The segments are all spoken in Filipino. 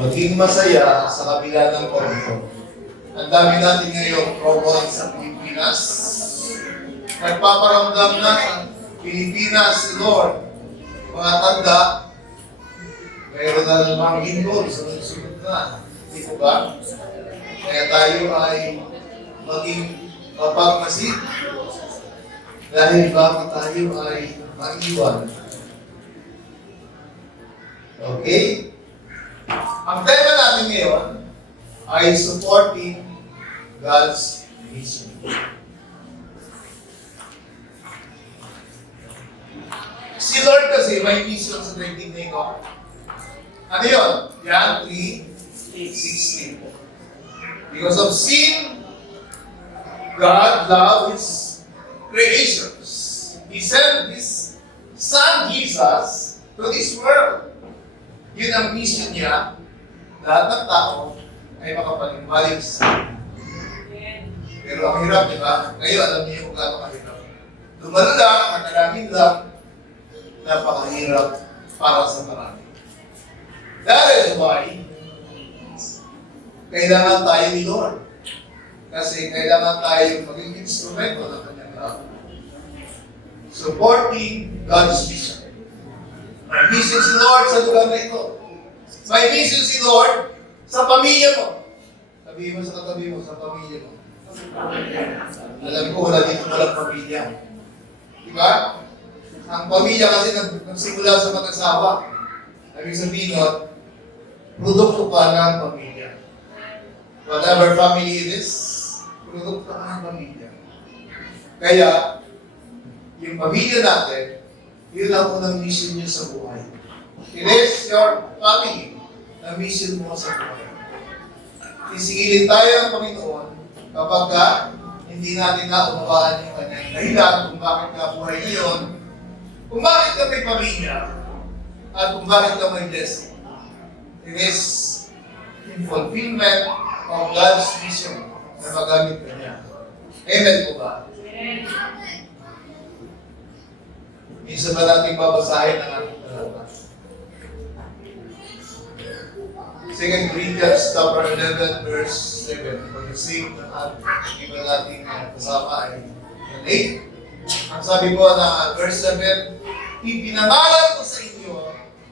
maging masaya sa kabila ng COVID. Ang dami natin ngayong problem sa Pilipinas. Nagpaparamdam na sa Pilipinas, Lord, mga tanda, mayroon na namang lingkod, sunod-sunod na. Hindi ko ba? Kaya tayo ay maging mapagmasid dahil bakit tayo ay maiwan. Okay? Ang tema natin ngayon ay supporting God's mission. Si Lord kasi may mission sa daigdig na ito. Ano yun? Yan, 3:16. Because of sin, God loved His creations. He sent His Son Jesus to this world. Yun ang mission niya. Lahat ng tao ay makapanimbalik sa pero ang hirap, di ba? Ngayon, alam niyo kung gaano kahirap. Lumano lang, manalangin lang, napakahirap para sa marami. That is why, kailangan tayo ni Lord. Kasi kailangan tayo maging instrumento ng kanyang love. Supporting God's mission. May mission si Lord sa lugar na ito. May mission si Lord sa pamilya mo. Sabihin mo sa katabi mo, sa pamilya mo. Alam ko, wala dito walang pamilya. Diba? Ang pamilya kasi nagsimula sa mag-asawa. Ibig sabihin nun, produkto pa ng pamilya. Whatever family it is, produkto ng pamilya. Kaya, yung pamilya natin, yun ang unang mission nyo sa buhay. It is your family na mission mo sa buhay. Isigilin tayo ng Panginoon kapag hindi natin naunawaan yung kanyang dahilan kung bakit ka buhay ngayon, kung bakit ka may pamilya, at kung bakit ka may blessing. It is in fulfillment of God's mission na magamit ka niya. Amen po ba? Amen. Minsan ba natin babasahin ang ating talata? 2 Corinthians chapter 11 verse 7. Pag-isig ng iba nating kasama ay 8. Ang sabi ko na verse 7, ipinangalan ko sa inyo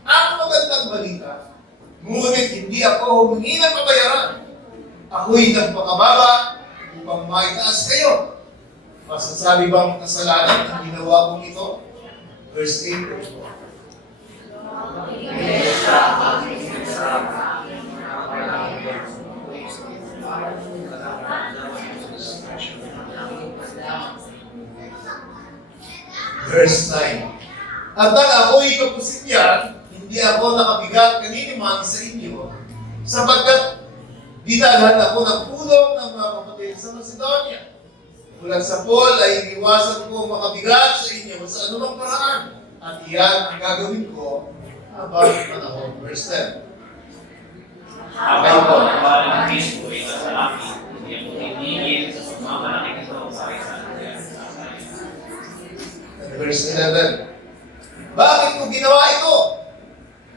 ang magandang balita, ngunit hindi ako humingi ng kabayaran. Ako'y nagpakababa upang maitaas kayo. Masasabi bang kasalanan ang ginawa kong ito? Verse 8. Verse 9. At ang ako'y kapusinyan, hindi ako nakabigat kaniniman sa inyo, sapagkat dinalhan ako ng tulong ng mga kapatid sa Macedonia. Mula sa Paul ay iniwasan ko makabigat sa inyo sa anumang paraan, at iyan ang gagawin ko habang panahon. Verse 10. Kayo po, ang ng Kristo ay nasa akin, hindi ako hinihigit sa pagmamalaki ito sa isang Verse 11. Bakit ko ginawa ito?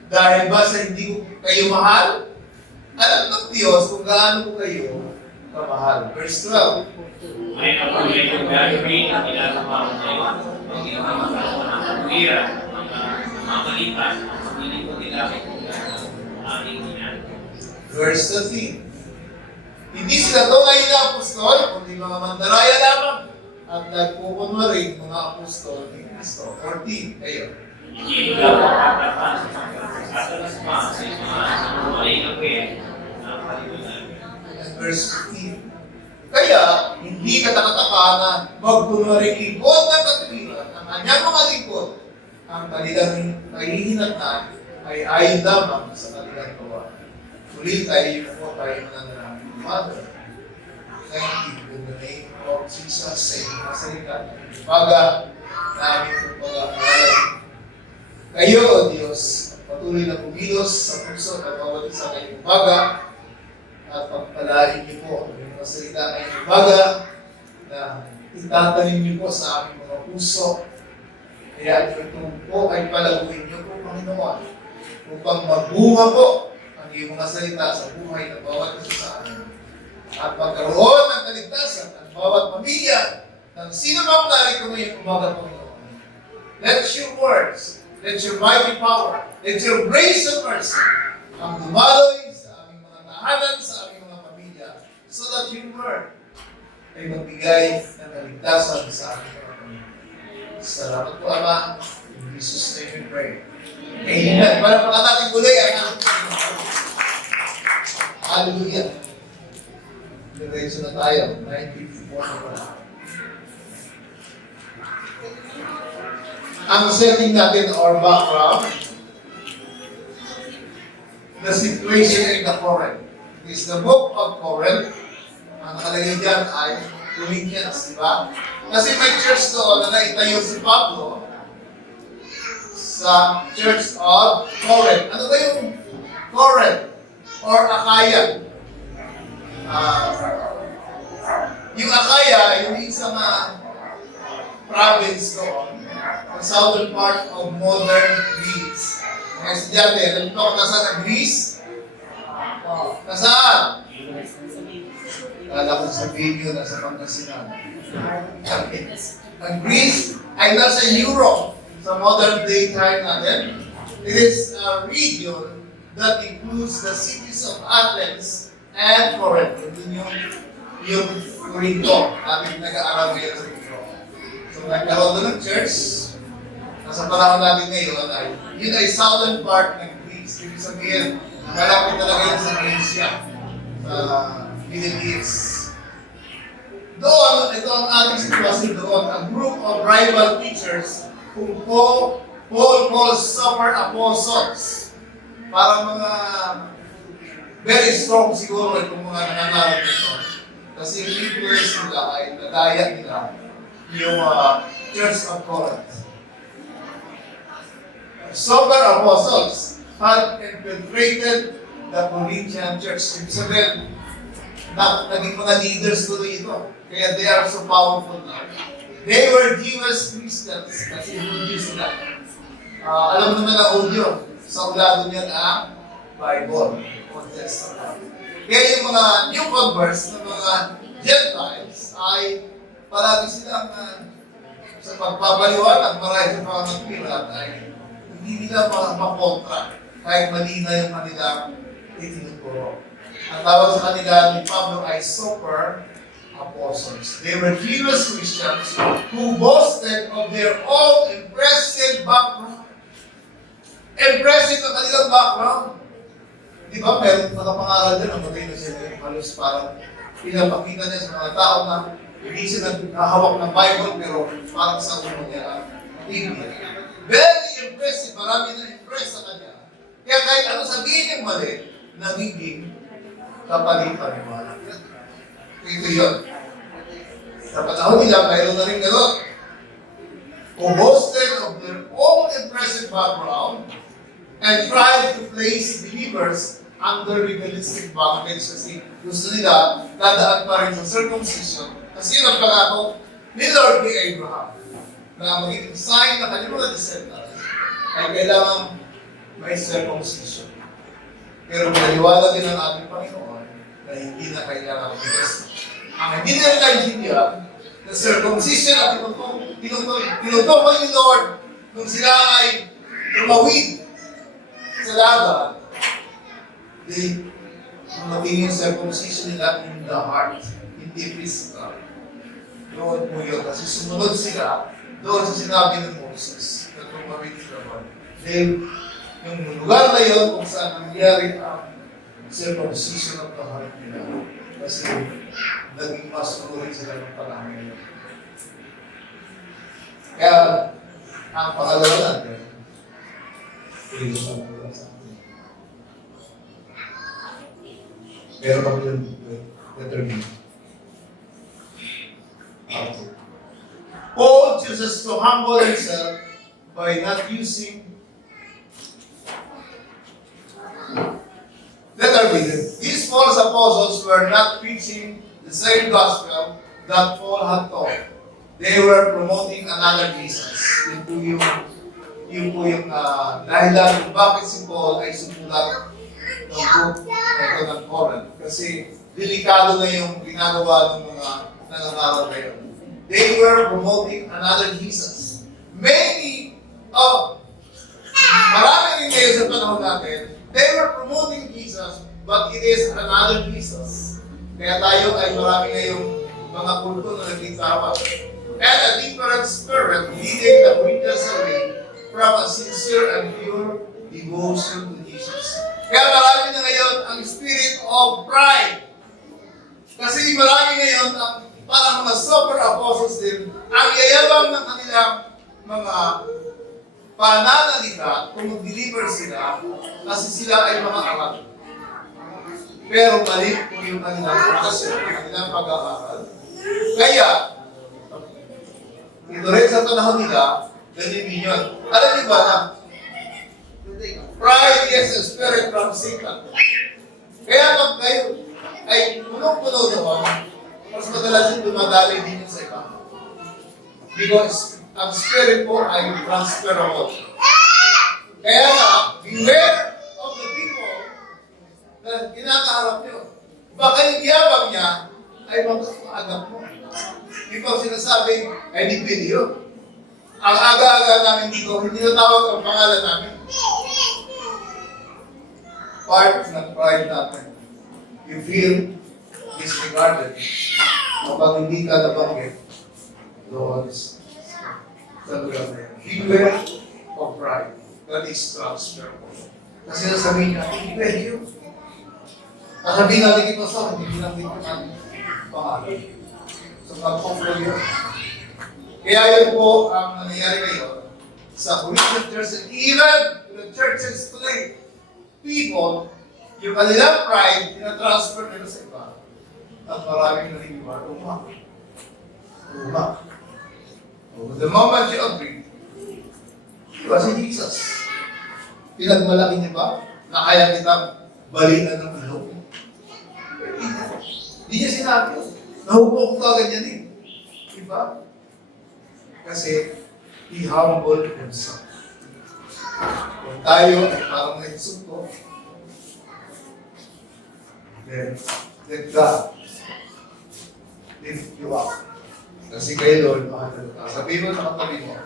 Dahil ba sa hindi ko kayo mahal? Alam ng Diyos kung gaano ko kayo kamahal. Verse 12. may kapagay kong gagawin at ilalamaw kayo, ang ginawang magkaroon ng pagwira, mga malipas, ang pagpiling ko nila kay kong aking ginagawa. Verse 13. Hindi sila tunay na apostol, kundi mga mandaraya lamang, at nagpupunwaring mga apostol ni Kristo. 14. Kayo. Hindi ikaw ang pagkakas at alas pa sa mga mali na pwede na paliwanag. Verse 15. Kaya, hindi katakataka na magpunwaring lingkod ng katwiran ang kanyang mga lingkod. Ang kanilang nahihinatnan ay ayon lamang sa kanilang gawa. Muli tayo po tayo mananalangin. Father, thank you in the name of Jesus sa inyong masalita. Umaga namin itong pag-aaralan. Kayo, O Diyos, patuloy na pumilos sa puso at bawat isa ngayong umaga at pagpalain niyo po ang inyong masalita ngayong umaga na itatanim niyo po sa aming mga puso. Kaya ito po ay palaguin niyo po, Panginoon, upang magbunga po ang ang iyong mga salita sa buhay ng bawat isa sa amin. At magkaroon ng kaligtasan ang bawat pamilya ng sino mang narito ngayong umaga, Panginoon. Let your words, let your mighty power, let your grace and mercy ang dumaloy sa aming mga tahanan, sa aming mga pamilya, so that your word ay magbigay ng kaligtasan sa aming mga pamilya. Salamat po, Ama. In Jesus' name we pray. Amen. Para pa natin muli ang hallelujah. Diretso na tayo. 9:54 na pala. Ang setting natin or background, the situation in the Corinth. It is the book of Corinth. Ang nakalagay dyan ay Corinthians, di ba? Kasi may church doon na naitayo si Pablo sa Church of Corinth. Ano ba yung Corinth or Achaia? Yung Achaia, yung isang province doon, the southern part of modern Greece. Mga estudyante, alam ko kung nasaan ang Greece? Nasaan? Kala ko sa video, nasa Pangasinan. Ang Greece ay nasa Europe. Sa modern day time natin, it is a region that includes the cities of Athens and Corinth. Yun yung Corinto, natin nag-aaral ngayon sa Corinto. So nagkaroon doon ng church, nasa panahon natin ngayon, yun ay southern part ng Greece. Ibig sabihin, malapit talaga yun sa Asia, sa Middle East. Doon, ito ang ating sitwasyon doon, a group of rival teachers kung Paul calls super apostles. Para mga very strong siguro itong mga nangangarap nito. Kasi yung influence nila ay nadaya nila yung Church of Corinth. Super apostles had infiltrated the Corinthian church. Ibig sabihin, naging mga leaders tuloy ito. Kaya they are so powerful now. They were Jewish Christians kasi hindi sila. Alam naman ang audio, sa ulado niyan ang Bible, Old Testament. Kaya yung mga new converts ng mga Gentiles ay parati silang sa pagpapaliwanag, marami sa mga nagpilat ay hindi nila makontra kahit mali na yung kanilang itinuturo. Ang tawag sa kanila ni Pablo ay super apostles. They were Jewish Christians who boasted of their own impressive background. Impressive ang kanilang background. Di ba, meron nakapangaral din, namatay na siya yung halos parang pinapakita niya sa mga tao na hindi siya naghahawak ng Bible pero parang sa ulo niya ang Biblia. Very impressive. Marami na impress sa kanya. Kaya kahit ano sabihin yung mali, nagiging kapalipan-iwanan. Ito yun. Sa panahon nila, mayroon na rin gano'n. Who boasted of their own impressive background and tried to place believers under legalistic bondage kasi gusto nila dadaan pa rin sa circumcision kasi nagpangako ni Lord kay Abraham na magiging sign na kanyang mga descendants ay kailangan may circumcision. Pero naliwala din ang ating Panginoon na hindi na kailangan because ang hindi nila naintindihan na circumcision at tinutukoy ni Lord kung sila ay tumawid sa dagat, magiging circumcision nila in the heart, hindi physical. Doon po yun, kasi sumunod sila doon sa sinabi ng Moses na tumawid sa Lord. Then, yung lugar na yun kung saan nangyari ang circumcision of the heart nila. Kasi naging masunurin sila ng panahon nila. Kaya, ang pangalawa natin, meron ako yung determined. Paul chooses to humble himself by not using these false apostles were not preaching the same gospel that Paul had taught. They were promoting another Jesus. Yun po yung dahilan kung bakit si Paul ay sumulat book na ito ng Corinth. Kasi delikado na yung ginagawa ng mga nangangaral ngayon. They were promoting another Jesus. Marami rin ngayon sa panahon natin, they were promoting Jesus, but it is another Jesus. Kaya tayo ay marami ngayong mga kulto na nagtitawag. And a different spirit leading the Corinthians away from a sincere and pure devotion to Jesus. Kaya marami na ngayon ang spirit of pride. Kasi marami ngayon ang parang mga super apostles din, ang yayabang ng kanilang mga pananalita kung mag-deliver sila kasi sila ay mga aral. Pero mali po yung kanilang pagkasyon, yung kanilang pag-aaral. Kaya, ito rin sa panahon nila, ganyan yun. Alam niyo ba na, pride is a spirit from Satan. Kaya pag kayo ay punong-puno doon, mas madalas yung dumadali din yun sa iba. Because ang spirit po ay transferable. Kaya nga, beware of the people na kinakaharap nyo. Baka yung yabang niya ay mag-agap mo. Di ba sinasabi, I need video. Ang aga-aga namin dito, hindi natawag ang pangalan namin. Part ng pride natin. You feel disregarded. Kapag hindi ka nabanggit, Lord is sa lugar na yan. Beware of pride. That is transferable. Kasi nasabihin niya, hindi pwede yun. Sasabihin natin ito sa hindi lang dito natin pangalan. So, mag-conclude yun. Kaya yun po ang nangyayari ngayon sa Corinthian church and even the churches today. People, yung kanilang pride, tinatransfer nila sa iba. At maraming naniniwala, umak. The moment you agree, diba si Jesus? Pinagmalaki niya ba na kaya kitang balikan ng alok? Hindi niya sinabi. Nahupo ko agad yan eh. Diba? Kasi he humbled himself. Kung tayo ay parang nagsuko, then let God lift you up. Kasi kay Lord, mahal ka. Sabihin mo sa katabi mo,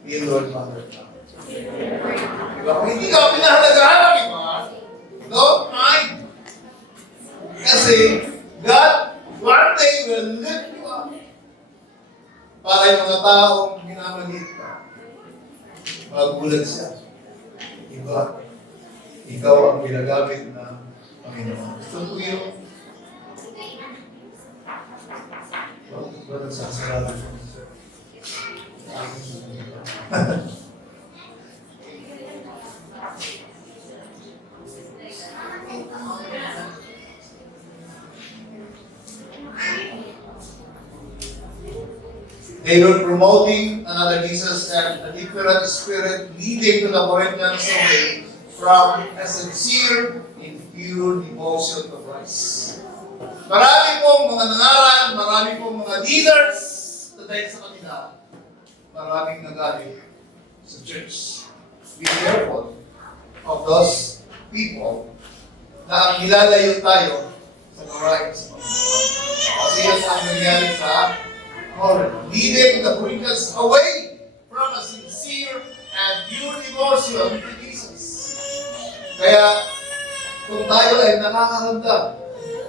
kay Lord, mahal ka. Diba? Kung hindi ka pinahalagahan, diba? Don't mind. Kasi God, one day will lift you up. Para yung mga taong ginamaliit ka, magulat siya. Diba? Ikaw ang ginagamit ng Panginoon. Ito po yung ba nagsasarado siya? They were promoting another Jesus and a different spirit leading to the Corinthians away from a sincere and pure devotion to Christ. Marami pong mga nangaral, marami pong mga leaders na dahil sa kanila, maraming nagaling sa church. Be careful of those people na ang nilalayo tayo sa gawain sa Panginoon. Kasi yan ang nangyari sa Corinth, leading the Corinthians away from a sincere and pure devotion to Jesus. Kaya, kung tayo ay nakakaramdam,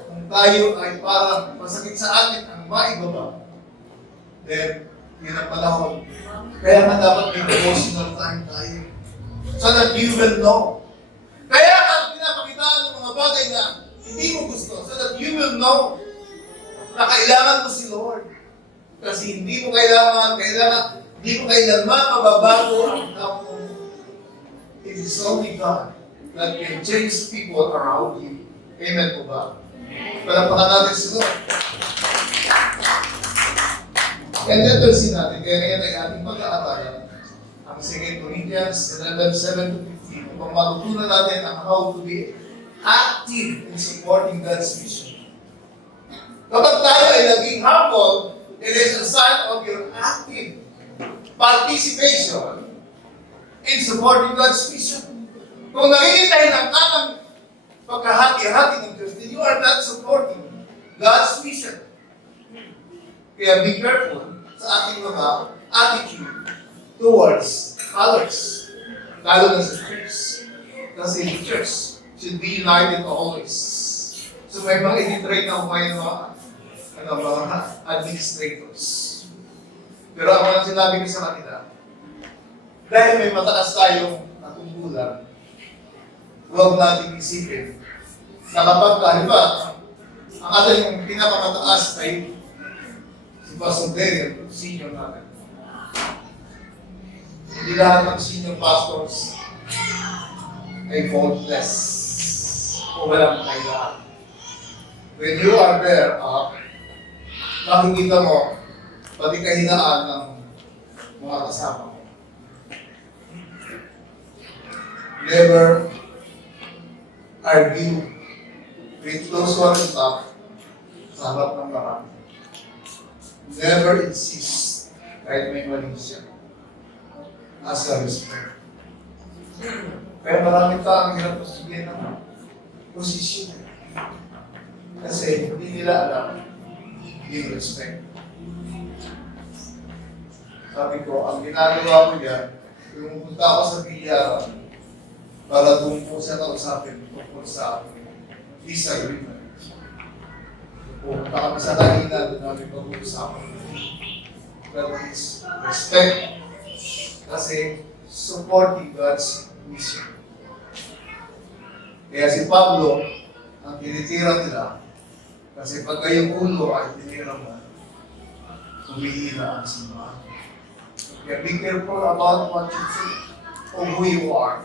kung tayo ay parang masakit sa atin ang maibaba, then, yun ang panahon. Kaya nga dapat may devotional time tayo. So that you will know. Kaya ka pinapakitaan ng mga bagay na hindi mo gusto, so that you will know na kailangan mo si Lord. Kasi hindi mo kailanman mababago ang tao. It is only God that can change people around you. Amen po ba? Palapakan natin si Lord. And then see natin, kaya ngayon ay ating pag-aaralan ang 2 Corinthians 11:7-15 upang matutunan natin ang how to be active in supporting God's mission. Kapag tayo ay naging humble, it is a sign of your active participation in supporting God's mission. Kung nangihintay lang ka ng pagkahati-hati ng Diyos, then you are not supporting God's mission. Kaya be careful sa ating mga attitude towards others, lalo na sa church. Kasi the church should be united always. So may mga i-train ako ngayon mga administrators. Pero ako lang sinabi ko sa kanila, dahil may mataas tayong natungkulan, huwag natin isipin na kapag halimbawa, ang ating pinakamataas ay si Pastor Daniel, senior natin. Hindi lahat ng senior pastors ay faultless o walang kailangan. When you are there, makikita mo pati kahinaan ng mga kasama mo. Never argue with those who are in top sa harap ng marami. Never insist kahit may mali siya. As a respect. Kaya marami taong hirap pasigyan ng posisyon. Kasi hindi nila alam yung respect. Sabi ko, ang ginagawa ko yan, yung punta ako sa bilyaran, para doon po siya kausapin tungkol sa disagreement. Pupunta kami sa Laina, doon namin pag-uusapan. Pero is respect. Kasi supporting God's mission. Kaya si Pablo, ang tinitira nila, kasi pag kayong ulo ay tinira mo, humihina ang simbahan. Kaya be careful about what you think or who you are.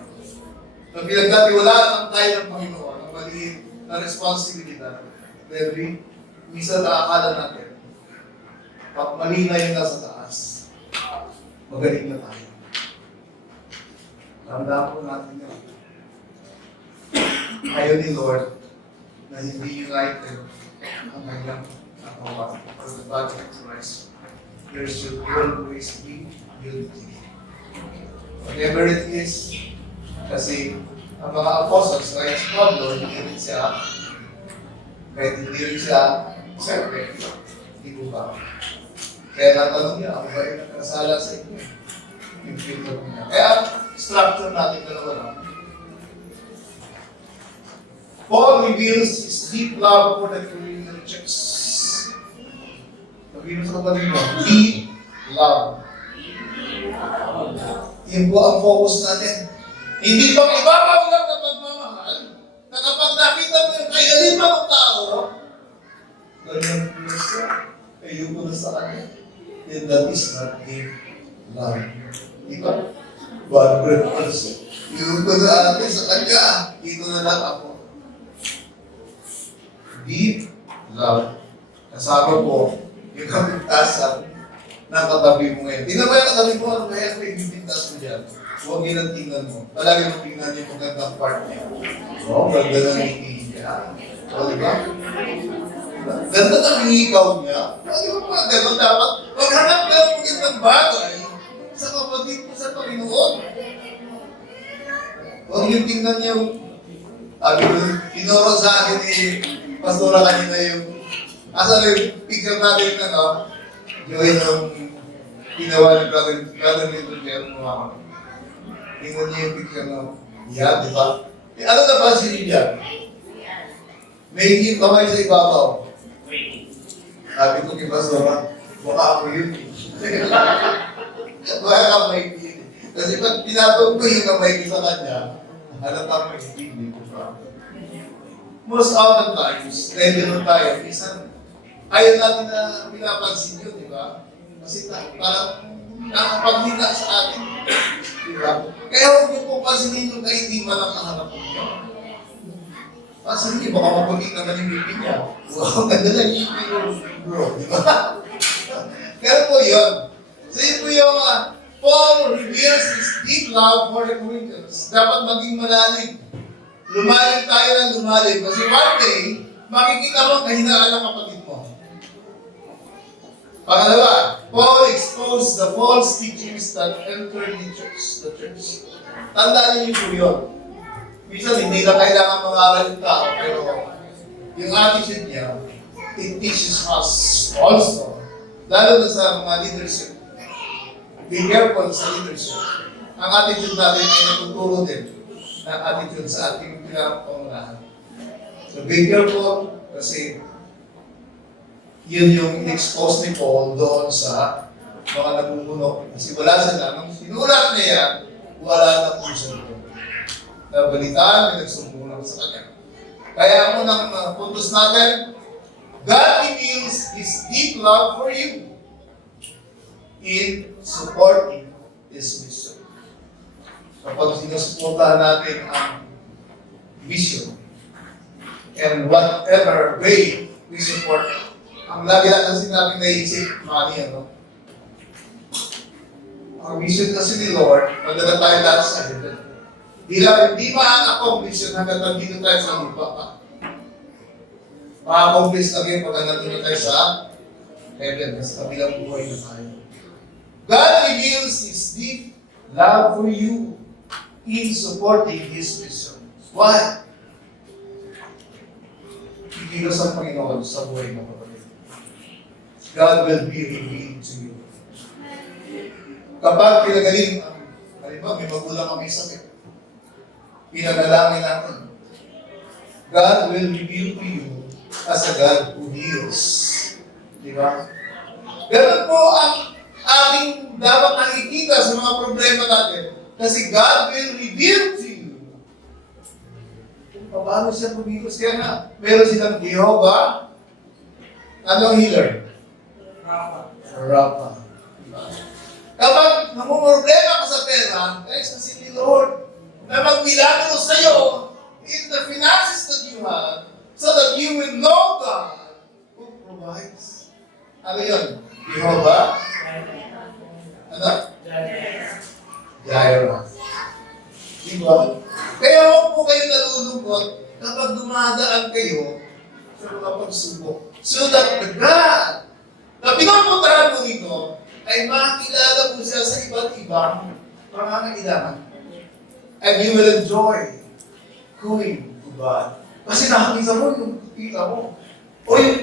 Na pinagkatiwalaan tayo ng Panginoon, ang maliit na responsibilidad. Dahil minsan nakakala natin, pag mali na yung nasa taas, magaling na tayo. Tandaan po natin yun. Ayaw ni Lord na hindi united ang kanyang katawan for the body of Christ. There should always be unity. Whatever it is, kasi ang mga apostles, kahit si Pablo, hindi rin siya, kahit hindi rin siya, siyempre, hindi ko ba? Kaya natanong niya, ako ba yung nagkasala sa inyo? Yung filter niya. Kaya, structure natin dalawa lang. Paul reveals his deep love for the Corinthian church. Sabihin mo sa kapatid mo, deep love. Yun po ang focus natin. Hindi pang ibabaw lang na pagmamahal, na kapag nakita mo yung kayaliman ng tao, ganyan po siya, kayo po na sa kanya. And that is not deep love. Di ba? 100%. Yung ko na atin sa kanya, dito na lang ako. Deep love. Kasama po yung kapintasan ng katabi mo ngayon. Tingnan mo yung katabi mo, ano kaya may bibintas mo dyan? Huwag yun ang tingnan mo. Palagi mo tingnan yung magandang part niya. Oo, ganda ng hingin niya. O, di ba? Ganda ng hikaw niya. O, di ba pa? Ganda dapat. Maghanap ka ng magandang bagay sa kapatid mo sa Panginoon. Huwag yung tingnan yung tinuro sa akin ni Pastora kanina yung asa yung picture natin na gawin ng ginawa ni Brother Little Jerry mo ako. Tingnan niyo yung picture na yan, di ba? Ano na ba si Lydia? May hingin kamay sa ibabaw. Sabi ko kay Pastora, baka ako yun. Baka kamay yun. Kasi pag pinatong ko yung kamay ko sa kanya, halatang hindi ko pa. Most often times, ready na tayo, minsan, ayaw natin na pinapansin yun, di ba? Kasi parang nakapaghina sa atin. Di ba? Kaya huwag niyo po pansinin yung kahit di malang kaharap niyo. Pansinin niyo, baka mapulit naman yung ngipin niya. Wow, ganda na ngipin yung bro, di ba? Pero po yun. So yun po yung Paul reveals his deep love for the Corinthians. Dapat maging malalim. Lumalim tayo ng lumalim. Kasi one day, makikita mo kahinaan ng kapatid mo. Pangalawa, Paul exposed the false teachings that entered the church. Tandaan niyo po yun. minsan hindi na kailangan mag-aral yung tao, pero yung attitude niya, it teaches us also, lalo na sa mga leadership. Be careful sa leadership. Ang attitude natin ay natuturo din ng attitude sa ating pinapaunahan. So be careful kasi yun yung in-expose ni Paul doon sa mga nabubuno. Kasi wala sila. Nung sinulat niya yan, wala na po siya doon. Nabalitaan, may nagsumbulan sa kanya. Kaya ang unang puntos natin, God reveals His deep love for you in supporting His mission. Kapag sinusuportahan natin ang mission, and whatever way we support, ang lagi na kasi namin naisip, money, ano? Ang mission kasi ni Lord, magdala tayo lahat sa heaven. Hindi ma-accomplish hanggang nandito tayo sa lupa pa. Ma-accomplish lang yun pag nandito tayo sa heaven, sa kabilang buhay na tayo. God reveals His deep love for you in supporting His mission. Why? Ikilos ang Panginoon sa buhay mo, kapatid. God will be revealed to you. Kapag pinagaling, halimbawa, may magulang kami sakit, pinagalangin natin, God will reveal to you as a God who heals. Di ba? Ganun po ang ating dapat nakikita sa mga problema natin. Kasi God will reveal to you. Paano siya pumilos? Kaya nga, meron silang Jehovah. Anong healer? Rafa. Kapag namumroblema ka sa pera, guys, kasi ni Lord, na magmilagro sa iyo in the finances that you have, so that you will know God who provides. Ano yun? Jehovah? Ano? Jireh. Diba? Kaya huwag po kayo nalulungkot kapag dumadaan kayo sa mga pagsubok. So that the God na pinupuntahan mo nito ay makilala mo siya sa iba't ibang pangangailangan. And you will enjoy going to God. Kasi nakakita mo yung kita mo. O yung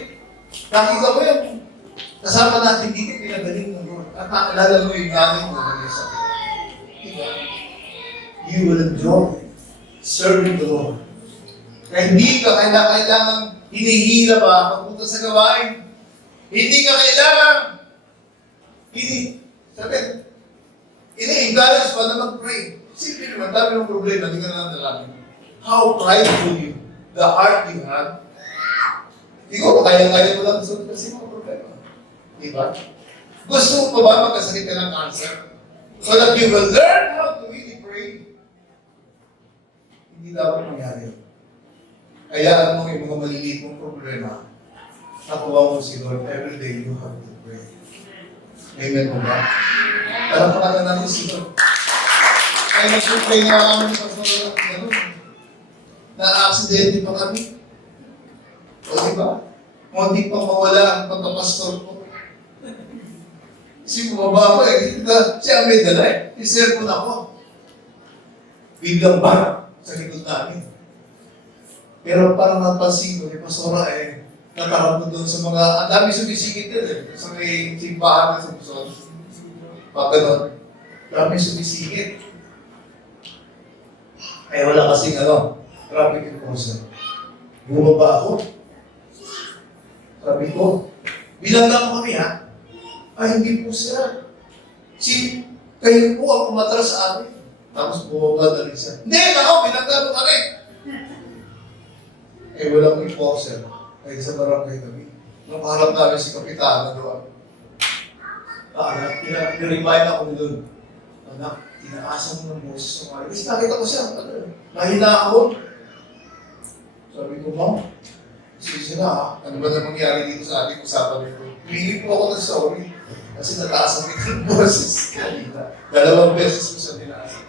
nakita mo yung kasama natin dito, pinagaling ng Lord. At nakilala mo yung nanay mo na sa diba? You will enjoy serving the Lord. Kaya hindi ka kailangan hinihila ba pagpunta sa gawain. Hindi ka kailangan ini-encourage pa na mag-pray. Simple naman, dami ng problema, hindi ka na nalalaman. How prideful you, the heart you have. Hindi ko, kaya-kaya mo lang sa kasi mga problema. Diba? Gusto mo pa ba magkasakit ka ng cancer? So that you will learn how to really pray. Hindi dapat mangyari yun. Kaya mo yung mga maliliit mong problema, nakuha mo si Lord, every day you have to pray. Amen mo ba? Parang pakala natin si Lord. Kaya nag-pray nga kami sa mga gano'n. Na-aksidente pa kami. O diba? Munti pa mawala ang pagkapastor ko. Kasi bumaba ko eh. Siya may dala eh. I-serve na ako. Biglang barak sa likod namin. Pero parang napansin ko, yung pastora eh, nakaramdo doon sa mga, ang dami sumisikit yun eh. Sa may simbahan na sa Buson. Pag gano'n, dami sumisikit. Eh wala kasing traffic enforcer. Bumaba ako. Sabi ko, bilangga mo kami ha? Ay, hindi po sir. Kayo po ang umatras sa amin. Tapos bumaba na rin siya. Hindi, bilangga mo kami. Eh, walang enforcer. Kahit sa barangay kami. Nung harap namin si Kapitana doon. Anak, piniremind ako doon. Anak, tinaasan mo ng boses ng mga. Kasi nakita ko siya. Nahina ako. Sabi ko, Ma'am, sige na ha. Ano ba na mangyari dito sa ating usapan nito? Humingi po ako ng sorry. Kasi nataas ang ng boses kanina. 2 beses ko siya tinaasan.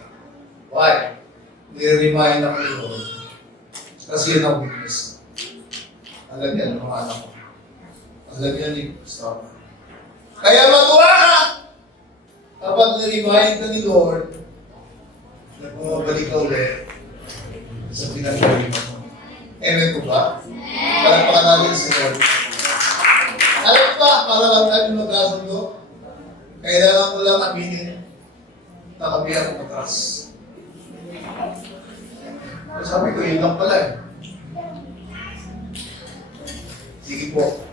Why? Niremind ako doon. Kasi yun ang weakness. Alam niya ng mga anak ko. Alam niya ni Gustavo. Kaya matuwa ka! Kapag na-remind ka ni Lord, na bumabalik ka ulit sa pinag-galing mo. Amen po ba? Palagpakan natin sa Lord. Alam pa, para lang tayo magkasundo, kailangan mo lang aminin na kami ang matras. Sabi ko, yun lang pala eh. Sige po.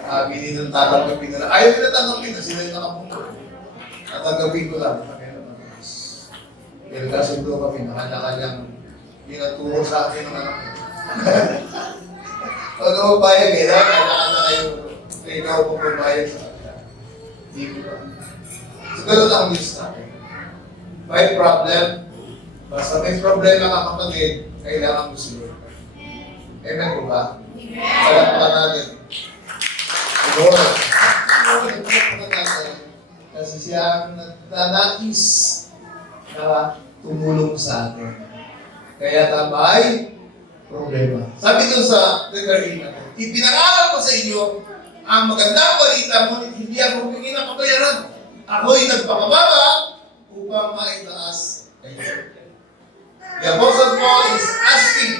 Aminin ng tatanggapin na lang. Ayaw nila tanggapin na sila yung nakapunta. Tatanggapin ko lang. Kami ang matras. Pero kasundo kami, nakanya-kanyang pinaturo sa akin ng anak ko. Pag magbayag eh, nakanya kayo. Ikaw po magbayag sa kanya. Hindi ko ba? So, gano'n ang list natin. May problem. Basta may problema ka kapatid, kailangan mo si Lord. Amen po ba? Palagpakan natin. Lord. Palagpakan natin. Kasi siya ang nagtanakis na tumulong sa atin. Kaya tamay problema. Sabi doon sa declaration natin, ipinangaral ko sa inyo ang magandang balita, ngunit hindi ako humingi ng kabayaran. Ako'y nagpakababa upang maitaas kayo. The Apostle Paul is asking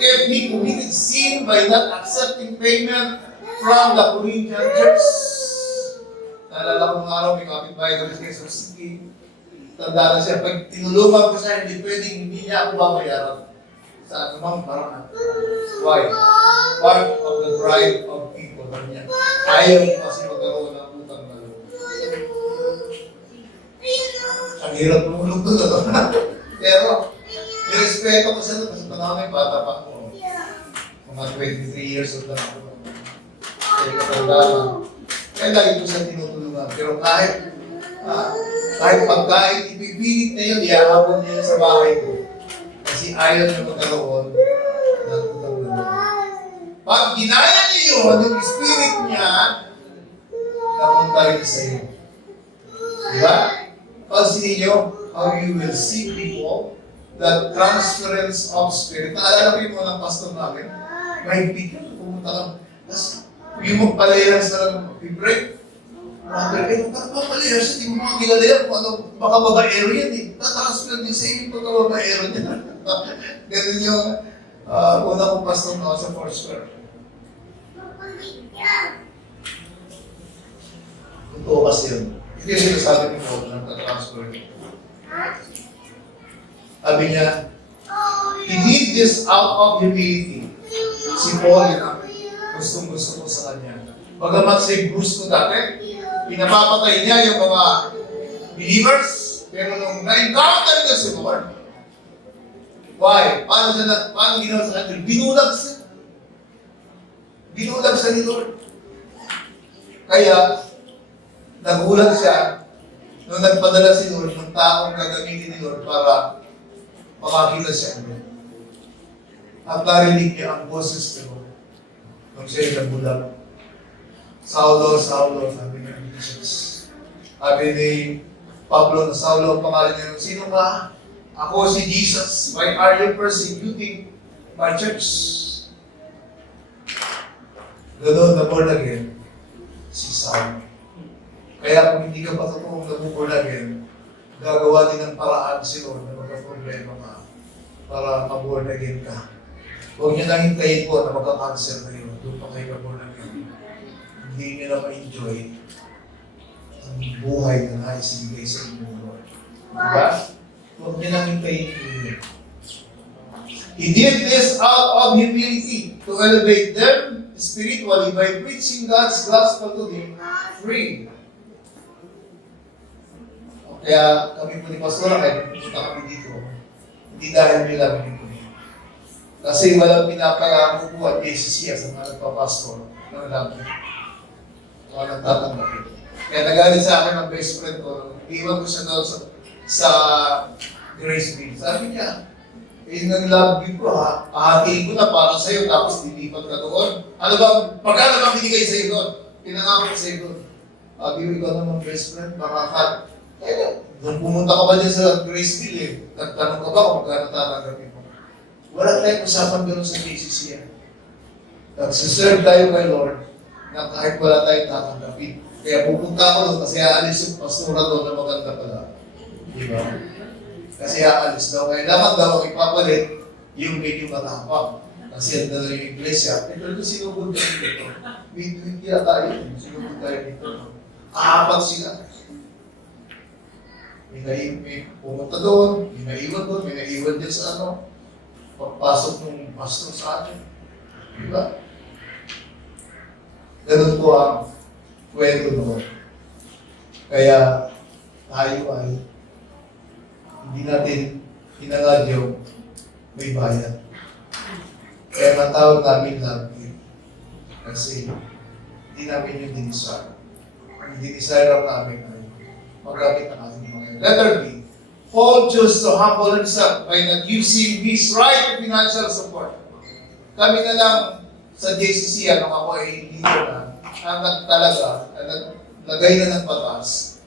if he committed sin by not accepting payment from the Corinthian church. Naalala ko ng araw, may kapitbahay ko kay Sir Siki. Tanda na siya, pag tinulungan ko siya, hindi pwedeng hindi niya ako babayaran. Sa anumang parang why? Part of the drive of people niya. Ayaw kasi magkaroon ng utang na loob. Ang hirap lumulog doon. Pero, nirespeto ko siya doon kasi panahon bata pa ako. Mga 23 years old na ako. Kaya katandaan. Kaya lagi ko siya tinutulungan. Pero kahit pagkain, ipipilit na yun, iahapon niya sa bahay ko. Kasi ayaw niya magkaroon ng utang na loob. Pag ginaya niya yun, yung spirit niya, napunta rin sa iyo. Diba? Pansinin niyo how you will see people, the transference of spirit. Naalala ko yung mga pastor namin, may bigyan, pumunta lang. Tapos, yung magpalayas na lang, i-break. Brother, magpapalayas, hindi mo mga kilala kung ano, baka babaero yan eh. Tatransfer din sa inyo pagka babaero niya. Ganun yung una kong pastor na sa Foursquare. Totoo kasi yun. Hindi siya sabi ni Paul na tatransfer niya. Sabi niya, he did this out of humility. Si Paul yun ang gustong-gusto ko sa kanya. Bagamat si Bruce ko dati, pinapapatay niya yung mga believers, pero nung na-encounter niya si Lord, why? Paano ginawa sa kanya? Binulag siya. Binulag siya ni Lord. Kaya, nagulat siya nung nagpadala si Lord ng taong gagamitin ni Lord para makakita siya ulit. At narinig niya ang boses ni Lord nung siya'y nagulat. Saulo, Saulo, sabi niya ni Jesus. Sabi ni Pablo na Saulo, ang pangalan niya, sino ka? Ako si Jesus. Why are you persecuting my church? Ganoon na born again, si Saulo. Kaya kung hindi ka pa totoong na-born again, gagawa din ng paraan si Lord na magka-problema ka para ma-born again ka. Huwag niyo nang hintayin po na magka-cancel kayo. Doon pa kayo ka-born again. Hindi niyo na ma-enjoy ang buhay na naisinigay sa inyo, Lord. Diba? Huwag niyo nang hintayin po yun. He did this out of humility to elevate them spiritually by preaching God's gospel to them free. Kaya kami po ni Pastora, kaya pumunta kami dito. Hindi dahil nila pinito. Kasi walang pinapangako po at PCC sa mga nagpapastor ng labi. Mga nagtatanggap. Kaya nagalit sa akin ang best friend ko. Iwan ko siya doon sa Graceville. Sabi niya, ng love ko ha, ahatiin ko na para sa'yo tapos dilipat ka doon. Ano ba, pagkano bang binigay sa'yo doon? Pinangako ko sa'yo doon. Sabi ko, ikaw naman best friend, baka nung pumunta ka ba dyan sa Graceville eh, nagtanong ka ba kung magkano tatanggapin mo? Wala tayong usapan gano'n sa PCC yan. Nagsiserve tayo kay Lord na kahit wala tayong tatanggapin. Kaya pupunta ako doon kasi aalis yung pastora doon na maganda pala. Di ba? Kasi aalis daw. Kailangan daw ang ipapalit yung medyo matapang. Kasi ang dala yung iglesia, ito sinugod tayo dito. Wait kaya tayo, sinugod tayo dito. Apat sila. May pumunta doon, may naiwan doon, may naiwan din sa pagpasok ng pastor sa atin. Diba? Ganun po ang kwento noon. Kaya tayo ay hindi natin hinangad yung may bayad. Kaya matawag namin love gift. Kasi hindi namin yung dinisar. Ang dinisar namin ay magamit ang ating mga yun. Letter B. Paul chose to humble himself by not using his right to financial support. Kami na lang sa JCC, ako ay leader na, ang talaga, naglagay na ng batas,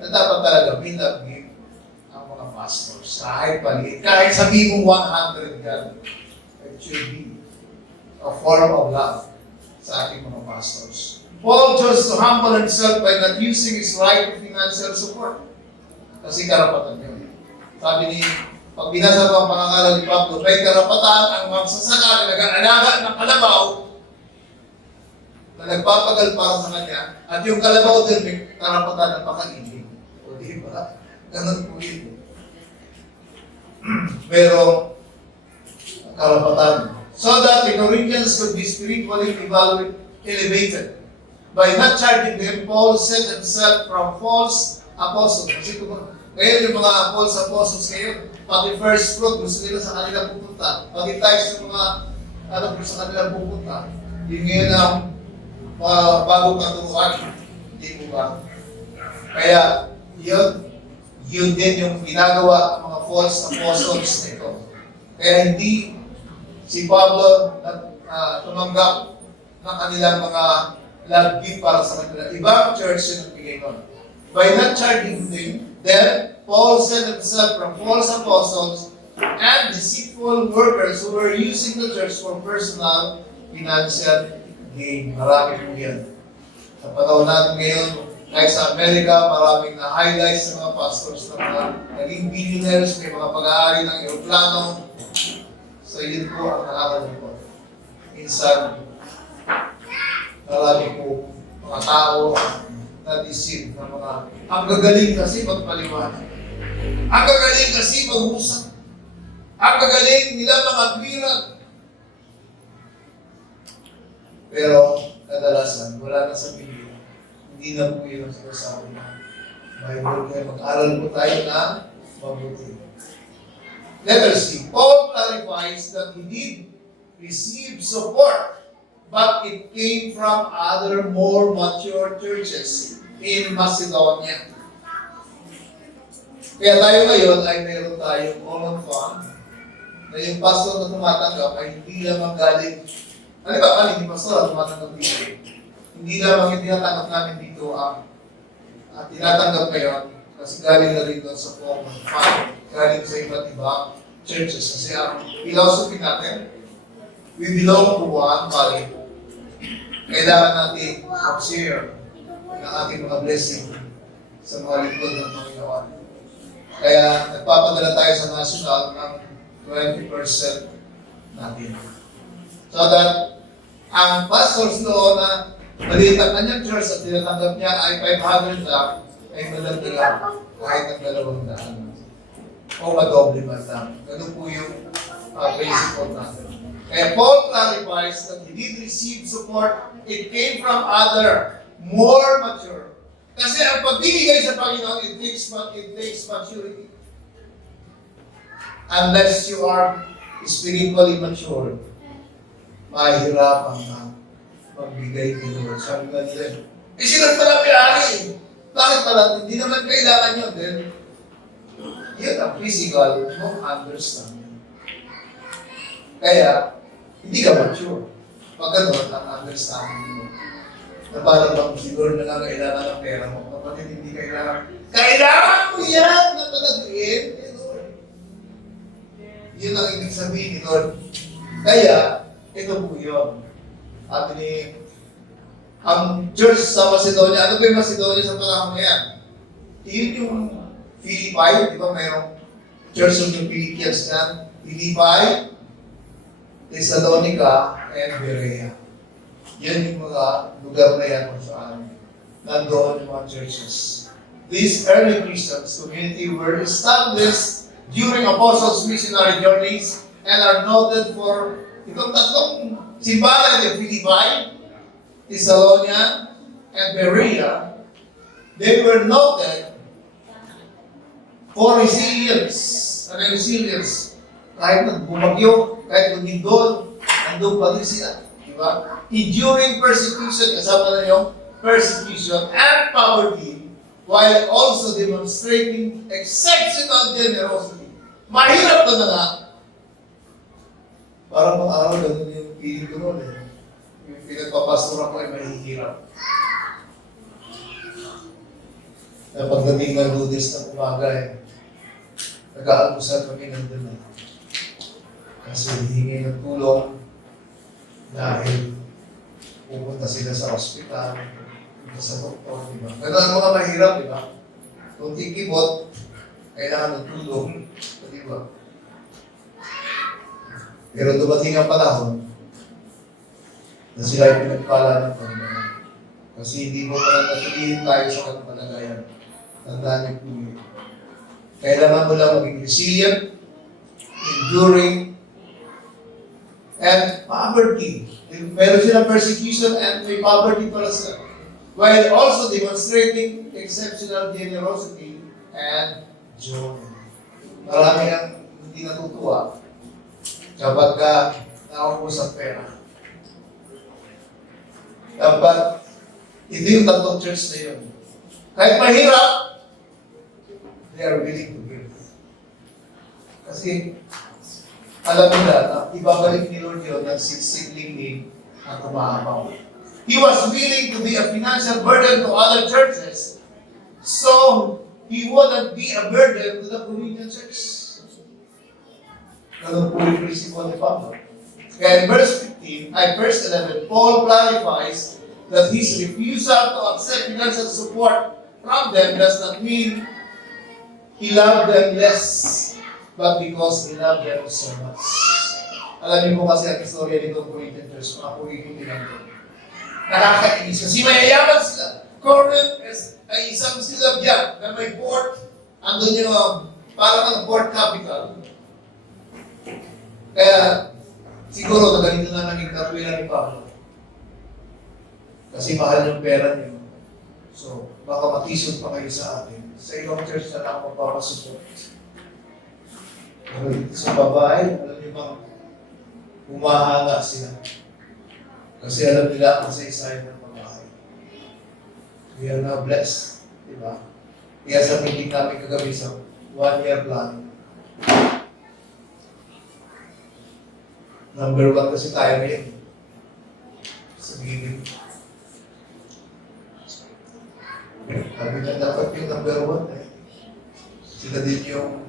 na dapat talaga binagin ang mga pastors. Kahit palit, kahit sabihin mo 100 yan, it should be a form of love sa ating mga pastors. Paul chose to humble himself by not using his right to financial support. Kasi karapatan niya. Sabi ni, pag binasa mo ang pangangalan ni Pablo, may karapatan ang magsasaka na nag-aalaga ng kalabaw na nagpapagal para sa kanya, at yung kalabaw din may karapatan ng pakainin. O di ba? Ganun po yun. Merong karapatan. So that the Corinthians could be spiritually elevated. By not charging them, Paul set himself from false apostles. Kasi ngayon yung mga false apostles ngayon, pati first fruit, gusto nila sa kanila pupunta. Pati tithes ng mga sa kanila pupunta. Yung ngayon ang bagong katuruan. Hindi mo ba? Kaya, yun din yung ginagawa ng mga false apostles nito. Kaya hindi si Pablo tumanggap ng kanilang mga love gift para sa kanila. Ibang church yung nagbigay nun. By not charging them, then Paul set himself from false apostles and deceitful workers who were using the church for personal financial gain. Marami po yan. Sa panahon natin ngayon, kahit sa Amerika, maraming na-highlight sa mga pastors na mga naging billionaires, may mga pag-aari ng aeroplano. So yun po ang nakakalungkot. Minsan, marami po mga tao na-deceive na mga ang gagaling kasi magpaliwanag. Ang gagaling kasi mag-usap. Ang gagaling nila mga birat. Pero kadalasan, wala na sa Biblia. Hindi na po yun ang sinasabi na Bible. Kaya mag-aral po tayo na mabuti. Letter C. Paul clarifies that he did receive support, but it came from other more mature churches in Macedonia. Kaya tayo ngayon ay meron tayong common fund na yung pastor na tumatanggap ay hindi lamang galing. Ano ba kaling yung pastor na tumatanggap dito? Hindi lamang yung tinatanggap namin dito ang tinatanggap ngayon kasi galing na rin doon sa common fund. Galing sa iba't ibang churches. Kasi ang philosophy natin, we belong to one body. Kailangan natin mag-share ng ating mga blessing sa mga lingkod ng Panginoon. Kaya nagpapadala tayo sa national ng 20% natin. So that ang pastors doon na maliit ang kanyang church at tinatanggap niya ay 500 lang, ay madagdagan kahit ng 200 o madoble man lang. Ganun po yung principle natin. Kaya Paul clarifies that he did receive support. It came from other, more mature. Kasi ang pagbibigay sa Panginoon, it takes maturity. Unless you are spiritually mature, mahihirapan na magbigay kay Lord. Sabi nga nila, sila pala pinari. Bakit pala? Hindi naman kailangan yun. Then, yun ang physical no understanding. Kaya, hindi ka mature. Pag ganun ang understanding mo. Na parang bang siguro na lang kailangan ng pera mo. Kapag hindi kailangan mo yan na palagin ni Lord. Yun ang ibig sabihin ni Lord. Kaya, ito po yun. At ang church sa Macedonia, ano ba yung Macedonia sa panahon na yan? Yun yung Philippi, di ba mayroong church of the Philippians na Philippi, Thessalonica, and Berea. Yan yung mga lugar na yan kung saan nandoon yung mga churches. These early Christians community were established during apostles' missionary journeys and are noted for itong tatlong simbahan ng Philippi, Thessalonica, and Berea. They were noted for resilience. Ano yung resilience? Kahit nagbumagyo, kahit lumindol, nandun pa rin sila. Diba? Enduring persecution, kasama na yung persecution and poverty, while also demonstrating exceptional generosity. Mahirap na nga. Parang mga araw, ganun yung feeling ko noon eh. Yung pinagpapastor ako ay mahihirap. Na pagdating ng Lunes na umaga eh, nag-aalmusal kami nandun eh. Kasi hihingi ng tulong dahil pupunta sila sa ospital, pupunta sa doktor, di ba? Ganun ang mga mahirap, di ba? Kung kikibot, kailangan ng tulong, di ba? Pero dumating ang panahon na sila ay pinagpala ng Panginoon. Kasi hindi mo pala natulihin tayo sa kalagayan. Tandaan niyo po yun. Kailangan mo lang maging resilient, enduring, and poverty. Meron silang persecution and may poverty para sila. While also demonstrating exceptional generosity and joy. Marami ang hindi natutuwa kapag naubos ang pera. Dapat, ito yung tatlong church na yun. Kahit mahirap, they are willing to give. Kasi, alam nila na ibabalik ni Lord yun ng sisingling need na kumahabaw. He was willing to be a financial burden to other churches, so he wouldn't be a burden to the Corinthian church. Ganun po yung principle ni Pablo. Kaya in verse 11, Paul clarifies that his refusal to accept financial support from them does not mean he loved them less, but because he loved them so much. Alam niyo po kasi ang istorya nitong Corinthian church, mga purito nilang doon. Nakakainis kasi mayayaman sila. Corinth ay isang silabyan na may port. Andun yung parang ang port capital. Kaya siguro na ganito na naging katwiran ni Pablo. Kasi mahal yung pera niyo. So, baka matisod pa kayo sa atin. Sa ibang church na lang magpapasupport. Sa babae, alam niyo bang humahanga sila. Kasi alam nila ang kasaysayan ng babae. We are now blessed. Diba? Kaya sa meeting namin kagabi sa 1-year plan, number 1 kasi tayo ngayon. Sa meeting. Sabi na dapat yung number 1 eh. Sila din yung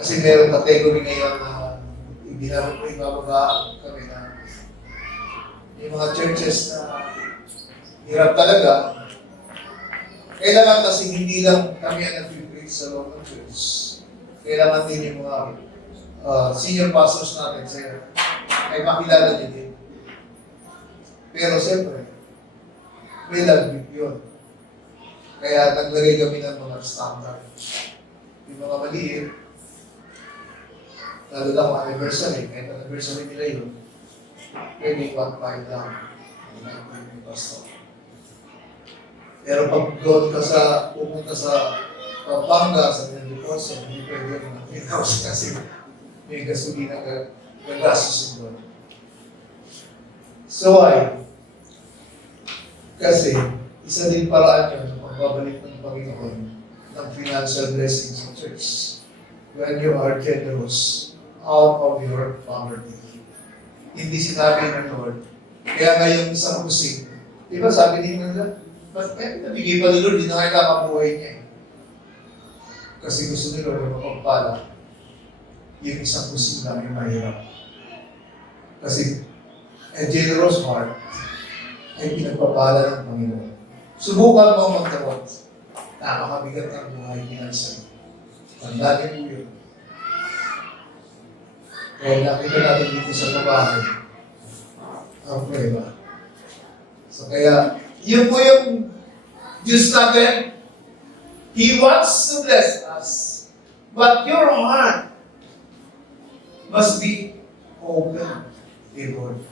kasi meron category ngayon na ibababa kami na yung mga churches na hirap talaga. Kailangan kasi hindi lang kami ang nag-preach sa loob ng church. Kailangan din yung mga senior pastors natin sa'yo ay makilala din din. Pero siyempre, may lagmit yun. Kaya naglagay kami ng mga standard. Yung mga maliit, lalo lang mga anniversary, kahit anniversary nila yun, pwede 1.5 lang. Yung pastor. Pero pag doon ka pumunta sa Pampanga, sa Mendoza, hindi pwede yung 3,000 kasi may gasolina ka gagastos doon. So why? Kasi isa din paraan yun ng pagbabalik ng Panginoon ng financial blessings sa church when you are generous out of your poverty. Hindi sinabi ng Lord. Kaya ngayon sa kusing, di ba sabi din nila, ba't nabigay pa ni Lord, di na kayo kakabuhay niya eh. Kasi gusto ni Lord na mapagpala yung isang kusing lang yung mahirap. Kasi a generous heart ay pinagpapala ng Panginoon. Subukan mo magtawag. Nakakabigat ang buhay niya sa iyo. Tandaan niyo yun. Kaya nakita natin dito sa babae, ang prueba. So kaya, yun po yung Diyos natin. He wants to bless us. But your heart must be open, dear Lord,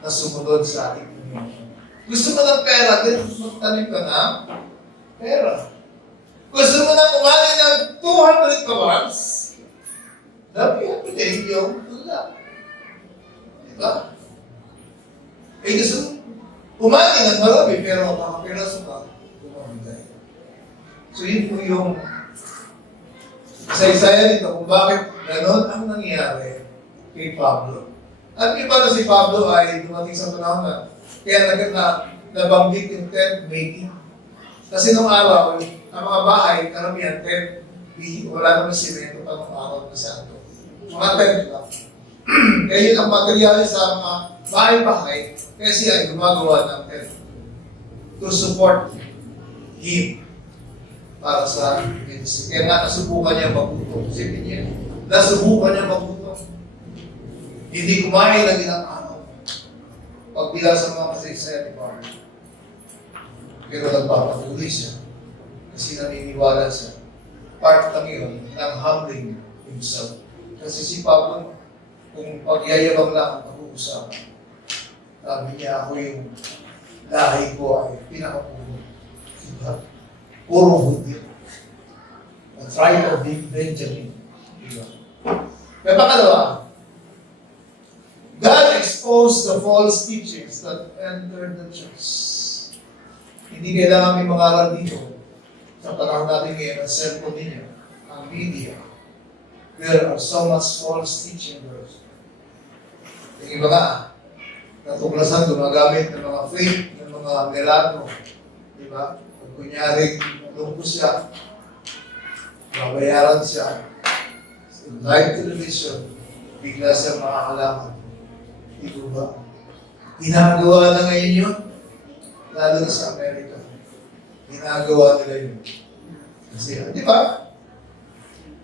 na sumunod sa ating Panginoon. Gusto mo ng pera, then magtanim ka na pera. Gusto mo na kumali ng 200 kawans, dapat ipilin yung tula. Diba? Eh gusto mo, kumali ng marami, pero makapiraso ka, kumamigay. So yun po yung isa-isaya nito kung bakit ganon ang nangyari kay Pablo. At iba na si Pablo ay dumating sa panahon na kaya nabanggit yung tent making. Kasi nung araw, ang mga bahay, karamihan tent, wala naman simento pa nung araw na santo. Mga tent lang. Kaya yun ang materyales sa mga bahay-bahay, kaya siya ay gumagawa ng tent to support him para sa ministry. Kaya nga nasubukan niya mabuto. Sipin niya, nasubukan niya mabuto. Hindi kumain ng ilang araw. Pagbilang sa mga kasaysayan ni Paul. Pero nagpapatuloy siya. Kasi naniniwala siya. Part lang yun ng humbling himself. Kasi si Pablo, kung pagyayabang lang ang pag-uusapan, sabi niya, ako yung lahi ko ay pinakapuno. Diba? Puro Hudyo. The tribe of Benjamin. Diba? May pangalawa, God exposed the false teachings that entered the church. Hindi kailangan may mangaral dito. Sa panahon natin ngayon, ang cellphone ninyo, ang media, there are so much false teaching there. Yung iba nga, natuklasan, gumagamit ng mga fake, ng mga milagro. Di ba? Kung kunyari, lungkos siya, babayaran siya. So, live television, bigla siya makakalaman. Di ba? Ginagawa na ngayon yun, lalo na sa Amerika. Ginagawa nila yun. Kasi, di ba?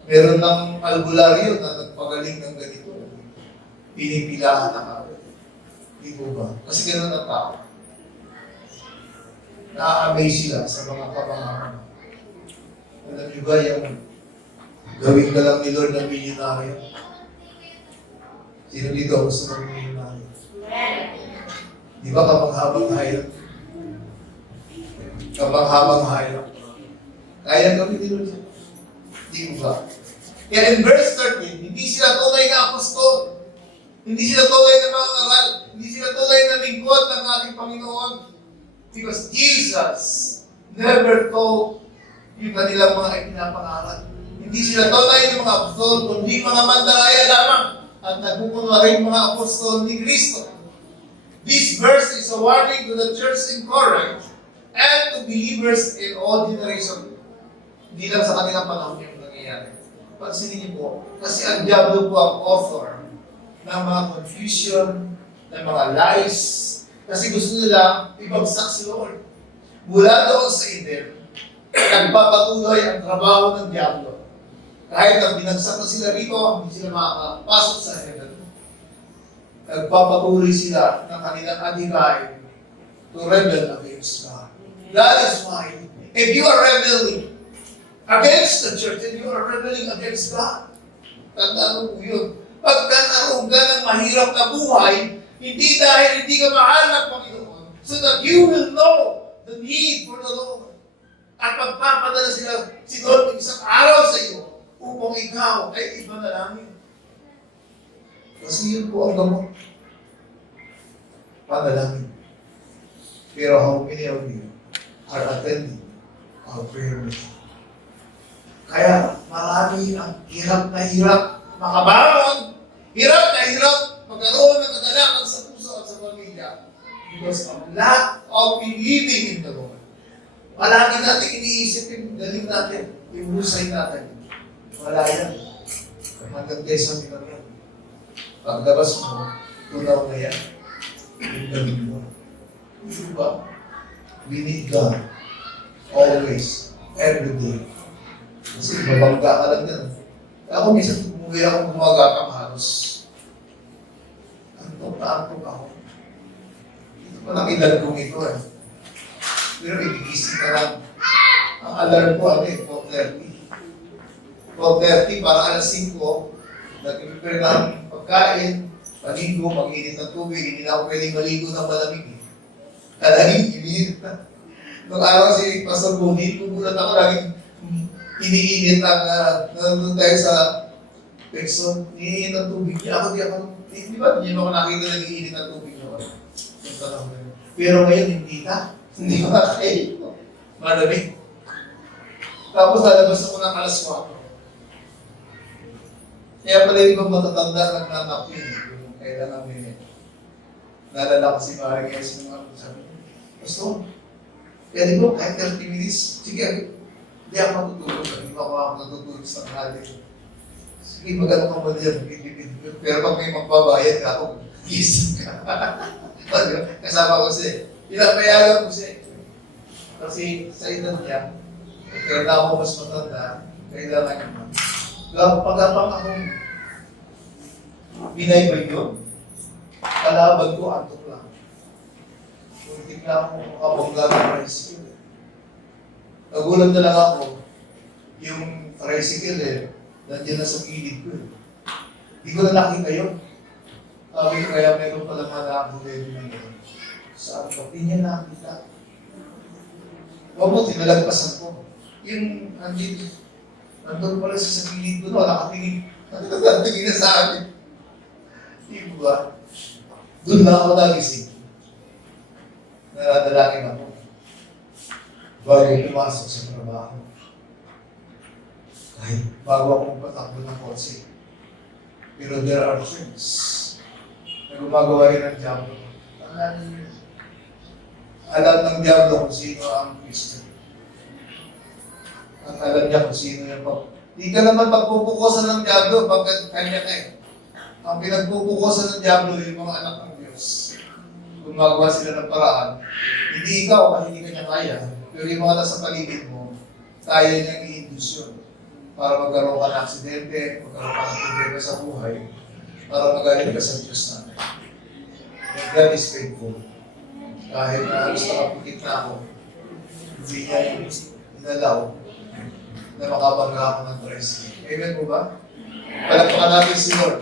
Meron ng albularyo na nagpagaling ng ganito. Pinipilahan na kami. Di ba? Kasi gano'n ang tao. Na-amaze sila sa mga kapangalan. Alam niyo ba yung gawin ka lang ni Lord ng milyonaryo? Sino dito gusto ng milyonaryo? Di ba kapanghabang hayop? Kapanghabang hayop. Kaya gawin ni Lord siya. Di ba? Kaya in verse 13, hindi sila tunay na apostol. Hindi sila tunay na mga aral. Hindi sila tunay na lingkod ng ating Panginoon. Because Jesus never told yung kanilang mga ipinapangaral. Hindi sila tunay na mga apostol, kundi mga mandalaya lamang at nagpupunwaring mga apostol ni Kristo. This verse is a warning to the church in Corinth and to believers in all generations. Hindi lang sa kanilang panahon yung nangyayari. Pansinin niyo po, kasi ang diablo po ang author ng mga confusion, ng mga lies, kasi gusto nila ibagsak si Lord. Mula doon sa Eden, nagpapatuloy ang trabaho ng diablo. Kahit ang binagsak na sila rito, hindi sila makapasok sa heaven. Nagpapatuloy sila ng kanilang adhikain to rebel against God. That is why, if you are rebelling against the church and you are rebelling against God, tandaan mo yun. Pagkakaroon ka ng mahirap na buhay, hindi dahil hindi ka mahal ng Panginoon, so that you will know the need for the Lord. At magpapadala si Lord ng isang araw sa iyo upang ikaw ay iba na langit. Kasi yun po ang gamot. Panalangin. Pero how many of you are attending our prayer meeting? Kaya marami ang hirap na hirap makabangon, hirap na hirap magkaroon ng kadalakan sa puso at sa pamilya because of lack of believing in the Lord. Palagi natin iniisip yung galing natin, yung husay natin. Wala yan. Hanggang kayo sa minang yan. Paglabas mo, tunaw na yan. Yung galing mo. Diba? We need God. Always. Every day. Kasi mabangga ka lang yan. Ako minsan, umuwi ako gumagapang halos antok ako. Ito pa lang edad kong ito eh. Pero ibigising ka lang. Ang alarm ko, 4:30. 4:30, para alas 5, nag-prepare ng pagkain, maligo, mag-init ng tubig, hindi na ako pwedeng maligo ng malamig. Talagang init na. Nung araw si Pastor Budi, kumulat ako, laging iniinit ang, nandun tayo sa Pexon, iniinit ang tubig niya. Ako, di ba, hindi mo ako nakita nag-iinit ang tubig niya. Pero ngayon, hindi ka. Hindi ko nakakain. Malamig. Tapos lalabas ako ng alas 4. Kaya pala yung ibang matatanda nagnanap yun. Yung kailangan minute. Nalala ko si Maring Yes yung mga sabi ko, Pastor, pwede mo kahit 30 minutes? Sige, hindi ako matutulog. Hindi ako natutulog sa tanghali. Sige, magano ka ba diyan? Pero pag may magbabayad ka ako, gising ka. Kasama ko siya. Pinapayagan ko siya. Kasi sa edad niya, kaya na ako mas matanda, kailangan naman. Pag-apang akong binaybay yun, kalaban ko, antok lang. Kung tignan ako makabangga ng tricycle. Nagulat na lang ako, yung tricycle nandiyan na sa gilid ko. Hindi ko na nakita yun. Sabi ko kaya meron pala mga nakakulero na yun. Saan ko? Hindi niya nakita. Mabuti, nalagpasan ko. Yung nandun pala sa gilid ko, nakatingin na sa akin. Di ba? Doon na ako nagising. Naradalangin ako. Bago pumasok sa trabaho. Kahit bago ako patakbo ng kotse. Pero there are things na gumagawa rin ng Diablo. Alam ng Diablo kung sino ang Kristo. Ang alam niya kung sino yung pag. Hindi ka naman magpupukusan ng Diablo pagkat kanya ka eh. Ang pinagpupukusan ng Diablo yung mga anak ng Diyos. Gumagawa sila ng paraan. Hindi ikaw kasi hindi ka niya kaya. Pero yung mga nasa paligid mo, kaya niyang i-induce yun. Para magkaroon ka ng aksidente, magkaroon ka ng problema sa buhay, para magaling ka sa Diyos natin. And God is faithful. Kahit na halos nakapikit na ako, hindi niya inalaw na makabangga ako ng tricycle. Amen po ba? Palakpakan natin si Lord.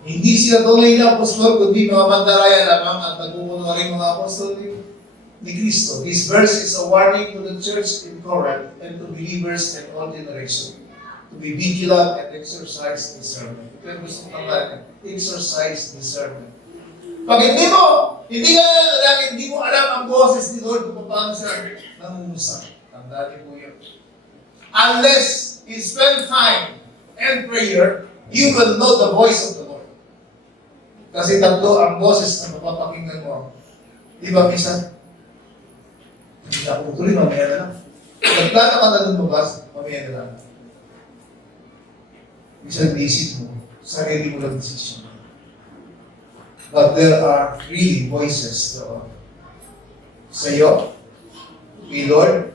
Hindi sila tunay na apostol, kundi mga mandaraya lamang at nagpupuno rin mga apostol ni Kristo. This verse is a warning to the church in Corinth and to believers in all generations to be vigilant and exercise discernment. Ito yung gusto kong tanggalin. Exercise discernment. Pag hindi ka nalalaki, hindi mo alam ang boses ni Lord kung paano siya nangungusap. Tandaan po yun. Unless you spend time and prayer, you will know the voice of the Lord. Kasi tatlo ang boses na mapapakinggan mo. Di ba, minsan? Hindi ako tuloy, mamaya na lang. Nagplano ka na lumabas, mamaya na lang. Minsan, isip mo, sarili mo lang decision. But there are really voices doon. Sa iyo, kay Lord,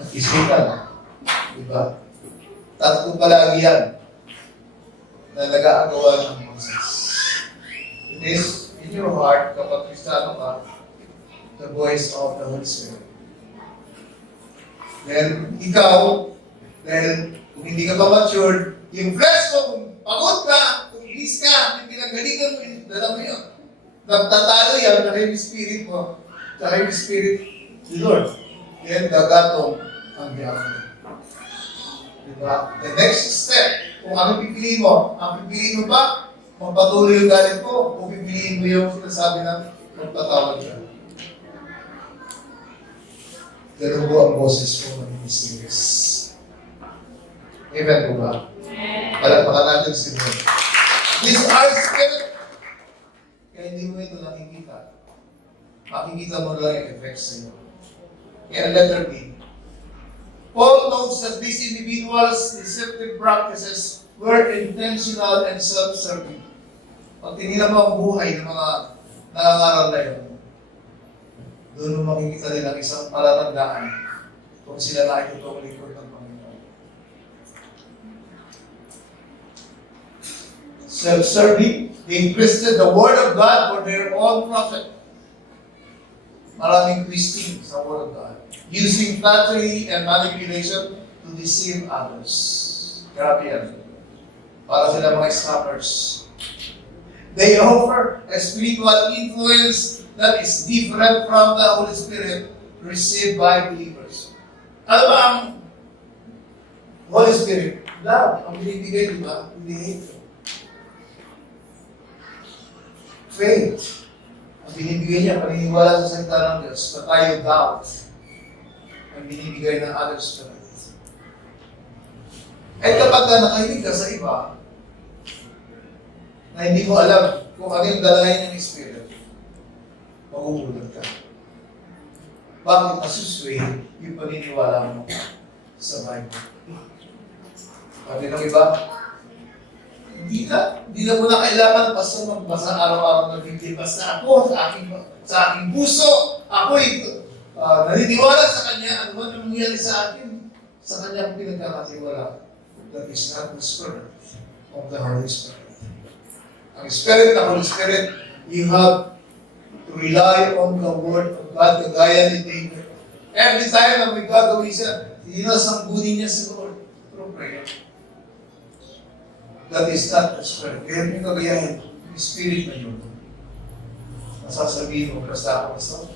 at isipan. Diba? Tatlo palagi yan na nag-aagawa ng boses. It is in your heart, kapag Kristiyano ka, the voice of the Holy Spirit. Then, ikaw, dahil kung hindi ka pa matured, yung flesh mo, kung pagod ka, kung inis ka, yung pinagalingan mo, dala mo yun. Nagtatalo yan, na yung spirit mo, sa yung spirit ni Lord. Then, gagatong ang diablo. Diba? The next step, kung ano pipiliin mo, ang pipiliin mo ba, magpatuloy yung galit mo, kung pipiliin mo yung sinasabi na magpatawad ka. Ganun po ang boses mo ng mysterious. Amen po ba? Palagpakan natin si Lord. These are spirit. Kaya hindi mo ito nakikita. Makikita mo lang yung effects sa iyo. Kaya letter B. Paul notes that these individuals' deceptive practices were intentional and self-serving. Pag tinila mo ang buhay ng mga nangangaral na yun, doon mo makikita nila isang palatandaan kung sila na ay totoong lingkod ng Panginoon. self-serving. They twisted the word of God for their own profit. Maraming twisting sa word of God. Using flattery and manipulation to deceive others. Grabe yan. Para sila mga scammers. They offer a spiritual influence that is different from the Holy Spirit received by believers. Ano ba ang Holy Spirit? Love. Ang binibigay, di ba? Hindi hate. Faith. Ang binibigay niya, paniniwala sa salita ng Diyos, na tayo doubt. Ang binibigay ng other spirit. At kapag nakahilig ka sa iba, na hindi mo alam kung ano yung dalayan ng Spirit, magugulat ka. Bakit nasusway yung paniniwala mo sa Bible? Sabi ng iba, hindi na mo na kailangan basta magbasa araw-araw ng Biblia. Basta ako, sa aking puso, ako'y naniniwala sa Kanya, ano man ang nangyari sa akin, sa Kanya ang pinagkakatiwala. That is not the Spirit of the Holy Spirit. Ang Spirit ng Holy Spirit, you have to rely on the Word of God, kagaya ni David. Every time na may gagawin siya, sinasanggunin niya si Lord through prayer. That is not the Spirit. Kaya yung kagayahin, yung Spirit na yun. Masasabihin mo, basta ako.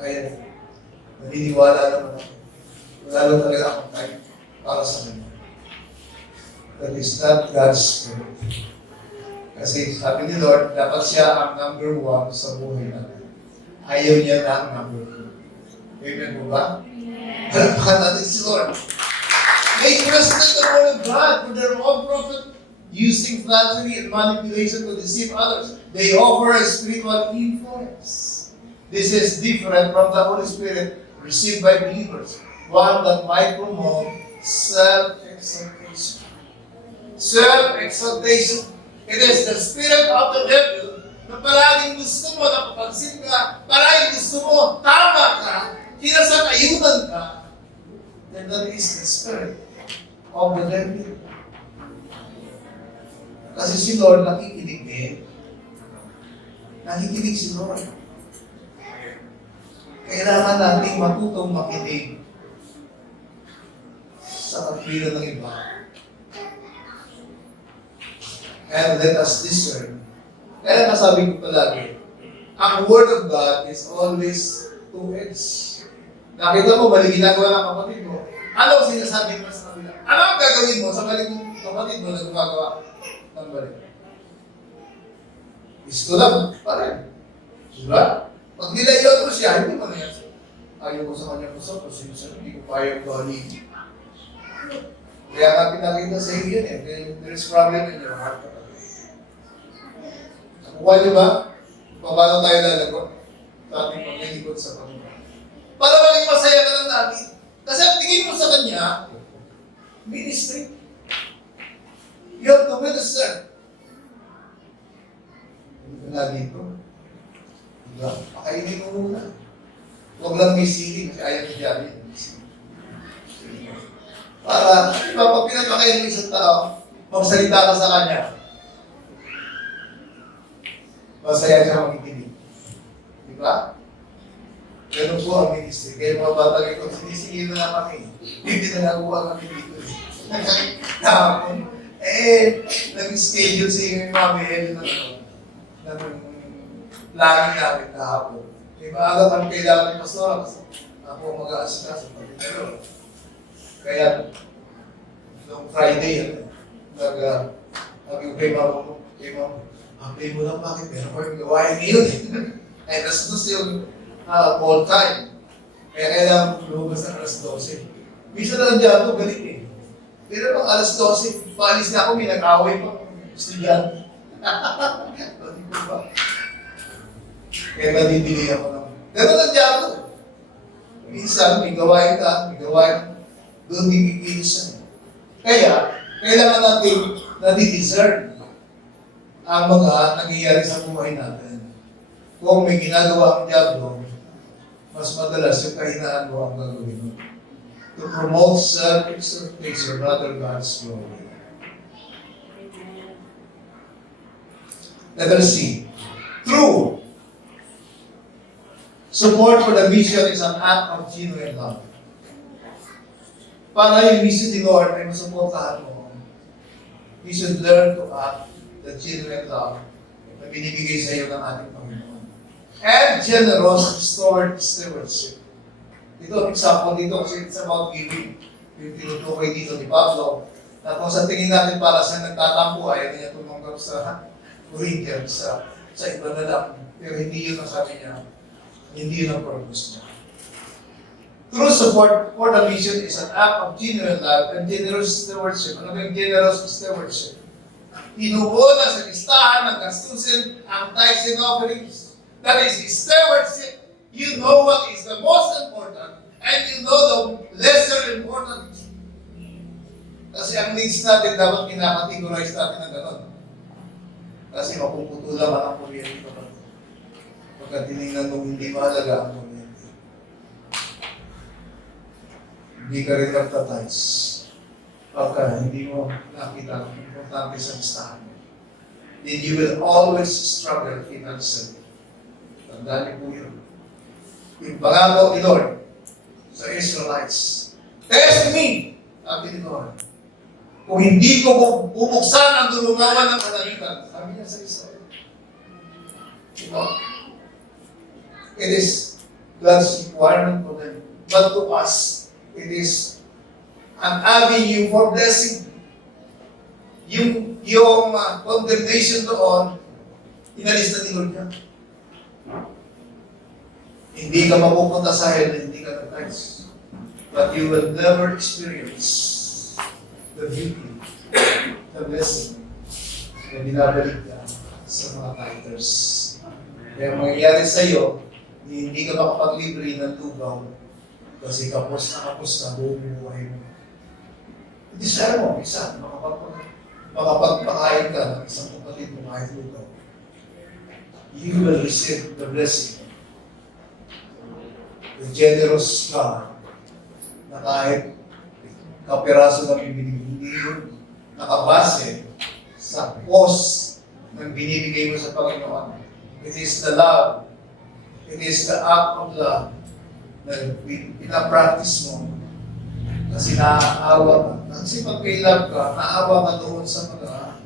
Kaya, naniniwala naman ako. Wala lang talaga akong time para sa kanya. That is not God's Spirit. Kasi sabi ni Lord, dapat siya ang number 1 sa buhay natin. Ayaw niya na ang number 2. Amen po ba? Halapakan natin si Lord. They trusted the word of God for their own profit, using flattery and manipulation to deceive others. They offer a spiritual influence. This is different from the Holy Spirit received by believers, one that might promote self-exaltation. Self-exaltation. It is the spirit of the devil na palaging gusto mo na papansin ka, palaging gusto mo, tama ka, kinasakayunan ka. Then that is the spirit of the devil. Kasi si Lord nakikinig din. Nakikinig si Lord. Kailangan nating matutong makinig sa kapila ng iba. And let us discern. Kaya nasabi ko palagi, ang Word of God is always two-edged. Nakita mo, mali ginagawa ng kapatid mo. Ano ang sinasabi mo sa kapila? Ano ang gagawin mo sa mali ng kapatid mo na gumagawa ng mali? Gusto lang, pareho. Diba? Pag nilayaw mo siya, hindi mo na yan. Ayaw ko sa kanya kusap, kasi hindi ko kaya bali. Kaya nga pinakita sa iyo yan eh. There's problem in your heart. Kuha niyo ba? Paano tayo lalagot? Sa ating paglilingkod sa Panginoon. Para maging masaya ka lang natin. Kasi ang tingin mo sa Kanya, ministry. You have to minister. Wala dito. Diba? Pakainin mo muna. Huwag lang may sili kasi ayaw niya rin. Para, pag pinagpakainin mo isang tao, magsalita ka sa Kanya. Masaya siya makikinig. Di ba? Ganun po ang ministry. Kaya mga bata ito, sinisingin na kami. Hindi na nakuha kami dito. Tapos, nag-schedule si Mami Ellen ng lagi namin kahapon. Di ba, agad kami kailangan ng pastora kasi ako mag-aasika sa pagkakalo. Kaya, noong Friday, nag-upay mo ako, apply mo lang bakit meron ko yung gawain ngayon. Ay, alas 12 yung call time. Kaya kailangan lumabas ng alas 12. Minsan na lang dyan ako, galit eh. Pero pag alas 12, paalis na ako, may nag-away pa. Estudyante. Hindi ko ba? Kaya nadibili ako ng... Ganun lang dyan ako. Minsan, may gawain ka, may gawain. Doon gigigisan. Kaya, kailangan natin nadi-discern ang mga nangyayari sa buhay natin. Kung may ginagawa ang diablo, mas madalas yung kahinaan mo ang gagawin mo. To promote self-exaltation rather God's glory. Letter C. True support for the mission is an act of genuine love. Para yung mission ni Lord ay masuportahan mo, you should learn to act the genuine love na binibigay sa iyo ng ating Panginoon. And generous stewardship. Ito, example dito, kasi it's about giving. Yung tinutukoy dito ni Pablo, na kung sa tingin natin para sa nagtatampo, ayaw niya tumanggap sa Corinthians, sa iba na lang. Pero hindi yun ang sabi niya. Hindi yun ang purpose niya. True support for the mission is an act of genuine love and generous stewardship. Ano ba yung generous stewardship? Inuho na sa listahan ng gastusin ang tithes and offerings. That is stewardship. You know what is the most important and you know the lesser important. Kasi ang needs natin dapat kinakategorize natin ng gano'n. Kasi mapuputulan ka ng kuryente pa. Pagka tinignan mo hindi mahalaga ang kuryente. Hindi ka rin magtatize. Pagka hindi mo nakita ang importante sa listahan mo. Then you will always struggle financially. Tandaan niyo po yun. Yung pangako ni Lord sa Israelites, test me, sabi ni Lord. Kung hindi ko bubuksan ang dulungawan ng kalalitan, sabi niya sa Israel. Diba? It is God's requirement for them. But to us, it is an avenue for blessing. Yung condemnation doon, inalis na ni Lord niya. Hindi ka mapupunta sa hell, hindi ka na-tithes. But you will never experience the beauty, the blessing na binabalik ka sa mga tithers. Kaya mangyayari sa iyo, hindi ka makapaglibre ng lugaw kasi kapos na buong buhay mo. Hindi siya mo, isa, makapagpakain ka ng isang kapatid mo kahit lugaw. You will receive the blessing. The generous God na kahit kapiraso ng ibinibigay yun, nakabase sa cause ng binibigay mo sa Panginoon. It is the love. It is the act of love na pinapractice mo kasi naaawa ka. Kasi pag may love ka, naawa ka doon sa mga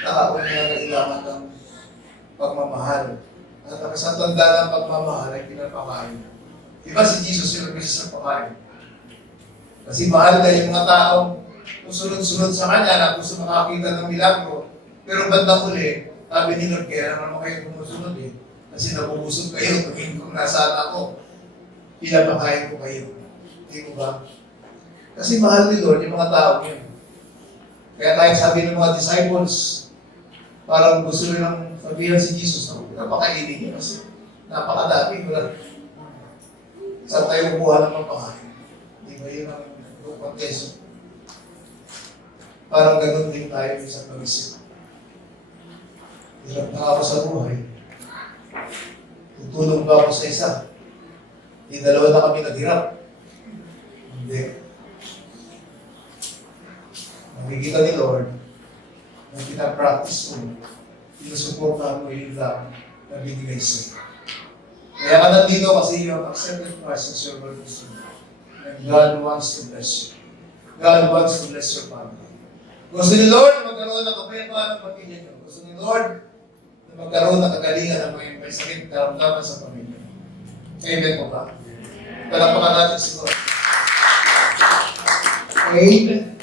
tao na kailangan ng pagmamahal. At ang isang tanda ng pagmamahal ay pinapakain. Diba si Jesus yung nagbisis ng pakain? Kasi mahal na yung mga taong sunod-sunod sa Kanya na gusto makakita ng milagro. Pero bandang huli, sabi ni Lord, kaya naman kayo kumusunod eh. Kasi nabubusog kayo, tumingin kung nasaan ako, pinapakain ko kayo. Hindi mo ba? Kasi mahal ni Lord yung mga tao yun. Kaya kahit sabi ng mga disciples, parang gusto nilang sabihan si Jesus, napakainin niya kasi napakadami. Saan tayo kukuha ng pagpakain? Di ba yun ang lupang keso? Parang ganun din tayo sa pag-isip. Hirap na ako sa buhay. Tutulong ba ako sa isa? Di dalawa na kami naghirap. Hindi. Nakikita ni Lord na pinapractice mo, pinusuportahan mo yung lang na binigay sa'yo. Kaya ka nandito kasi you have accepted Christ as your Lord and Savior. And God wants to bless you. God wants to bless your family. Gusto ni Lord na magkaroon ng kapayapaan ng pamilya niyo. Gusto ni Lord na magkaroon ng kagalingan ng mga may sakit karamdaman sa pamilya. Amen po ba? Palakpakan natin si Lord. Amen.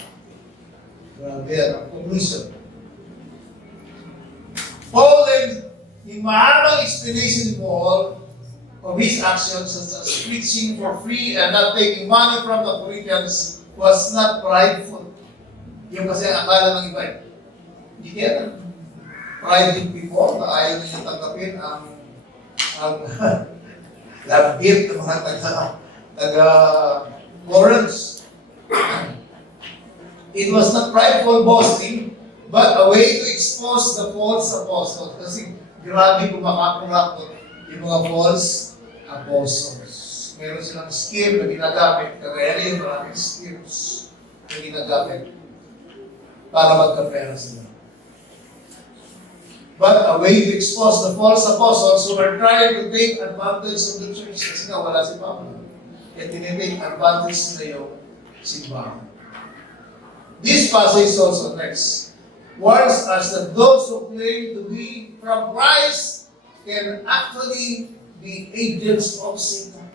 Grabe yan ang conclusion. Paul then, yung mahabang explanation ni Paul of his actions such as preaching for free and not taking money from the Corinthians was not prideful. Yung kasi ang akala ng iba, hindi kaya prideful people na ayaw na niya tanggapin ang labit ng mga taga-Corinth. It was not prideful boasting, but a way to expose the false apostles. Kasi grabe kumakakurakot yung mga false apostles. Meron silang skill na ginagamit. Kagaya rin maraming skills na ginagamit para magkapera sila. But a way to expose the false apostles who are trying to take advantage of the church. Kasi nga, wala si Pablo. Kaya tinitake advantage na yung simbahan. This passage also next warns us that those who claim to be from Christ can actually be agents of Satan.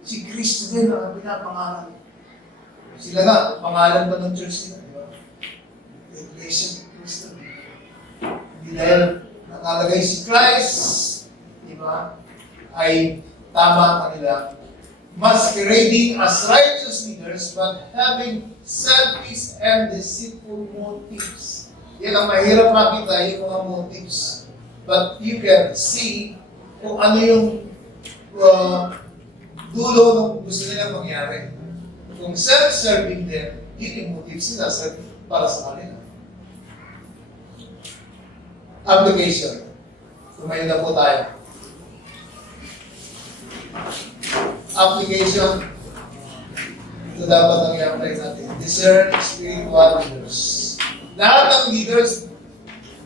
Si Kristo din ang pinapangalan. Sila nga, pangalan pa ng church nila, di ba? The Iglesia ni Cristo. Hindi dahil nakalagay si Christ, di ba, ay tama ang kanila. Masquerading as righteous leaders, but having selfish and deceitful motives. Yan ang mahirap makita, yung mga motives. But you can see kung ano yung dulo ng gusto nila mangyari. Kung self-serving din, yun yung motives nila para sa kanila. Application. Kumain na po tayo. Application. Ito dapat ang i-apply natin. Discern spiritual leaders. Lahat ng leaders,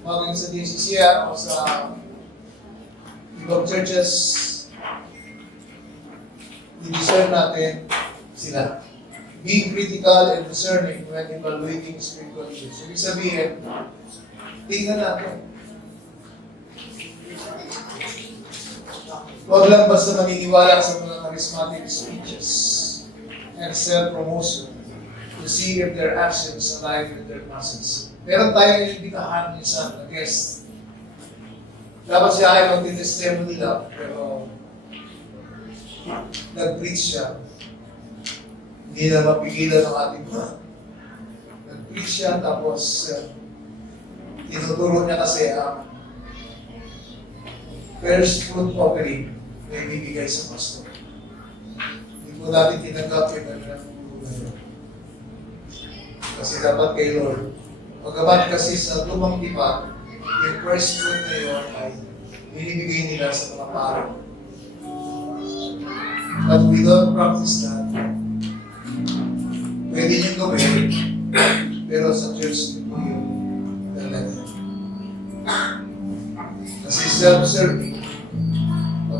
maging sa DCCR o sa ibang churches, i-discern natin sila. Being critical and discerning when evaluating spiritual leaders. Ibig sabihin, tingnan natin. Huwag lang basta maniniwala sa mga charismatic speeches and self-promotion to see if their actions align with their message. Meron tayong inibitahan minsan na guest. Dapat siya ay mag-testimony nila, pero nag-preach siya. Hindi na mapigilan ng ating mga. Nag-preach siya, tapos tinuturo niya kasi ang first fruit offering na ibibigay sa pastor. Hindi po natin tinanggap yung kasi dapat kay Lord. Pagkabat kasi sa lumang tipan, yung first fruit na yun ay binibigay nila sa mga parang. But we don't practice that. Pwede niyong gawin, pero sa church po yun talaga. Kasi self-serving.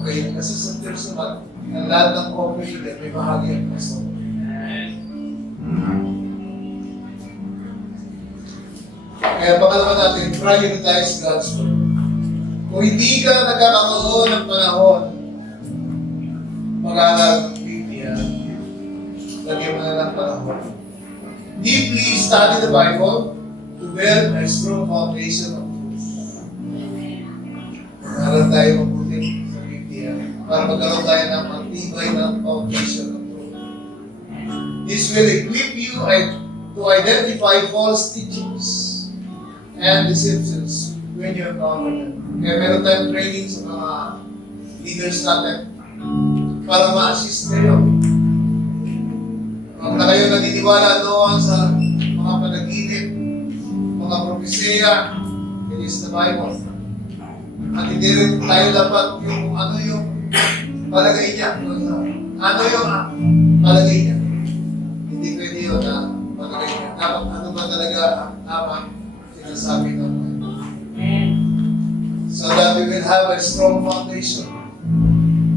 Okay, kasi sa church naman, ang lahat ng offering din, may bahagi ang pastor. Kaya pangalawa natin, prioritize God's word. Kung hindi ka nagkakaroon ng panahon, mag-aaral ng Biblia, lagyan mo na ng panahon. Deeply study the Bible to build a strong foundation of truth. Mag-aaral tayo mabuti sa Biblia para magkaroon tayo ng matibay na foundation of truth. This will equip you to identify false teachings and deceptions when you encounter them. Kaya meron tayong training sa mga leaders natin para ma-assist kayo. Huwag na kayo naniniwala doon sa mga panaginip, mga propesya, it is the Bible. At hindi rin tayo dapat yung ano yung palagay niya. Ano yung palagay niya. Hindi pwede yun na palagay niya. Dapat ano ba talaga ang tamang sinasabi ng Bible. So that we will have a strong foundation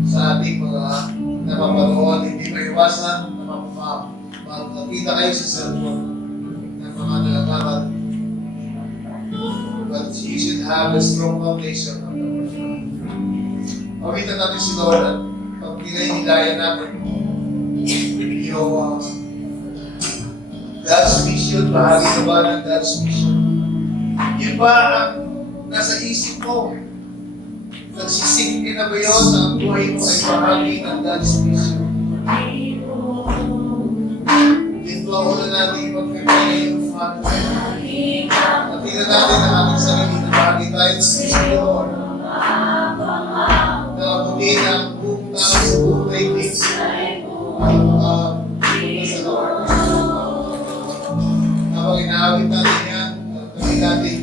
sa ating mga napapanood, hindi maiwasan na makita kayo sa cellphone ng mga nalalaman. But you should have a strong foundation of the Word. Pawitan natin si Lord at pag pinahihilaya natin yung God's mission, bahagi na ba ng God's mission? Yun ba ang nasa isip mo? Nagsisingin na ba yun na ang buhay mo ay bahagi ng God's mission? Dito ako na natin ipag-prepare yung Father. At tingnan natin ang ating sarili na bahagi tayo sa mission ni Lord. Na muli ang buong tao sa buong daigdig at punta sa Lord. Kapag inaawit natin yan, gawin natin.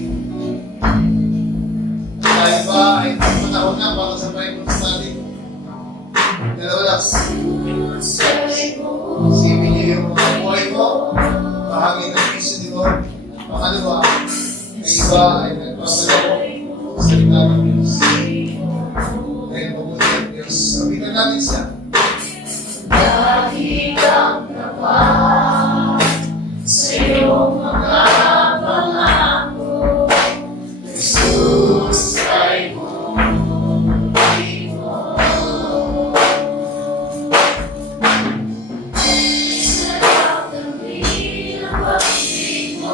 Tayo ba ay panahon na para sa Bible study? Dalawa lang. Isipin niyo yung mga buhay mo, bahagi ng mission ni Lord. Pangalawa, ay iba ay nagpapalaw sa Diyos. Sabihin natin siya. Dahil ang nawa sa iyong mga pangako, Jesus ay bumuli mo. Sarap ng bilang pag-ibig mo,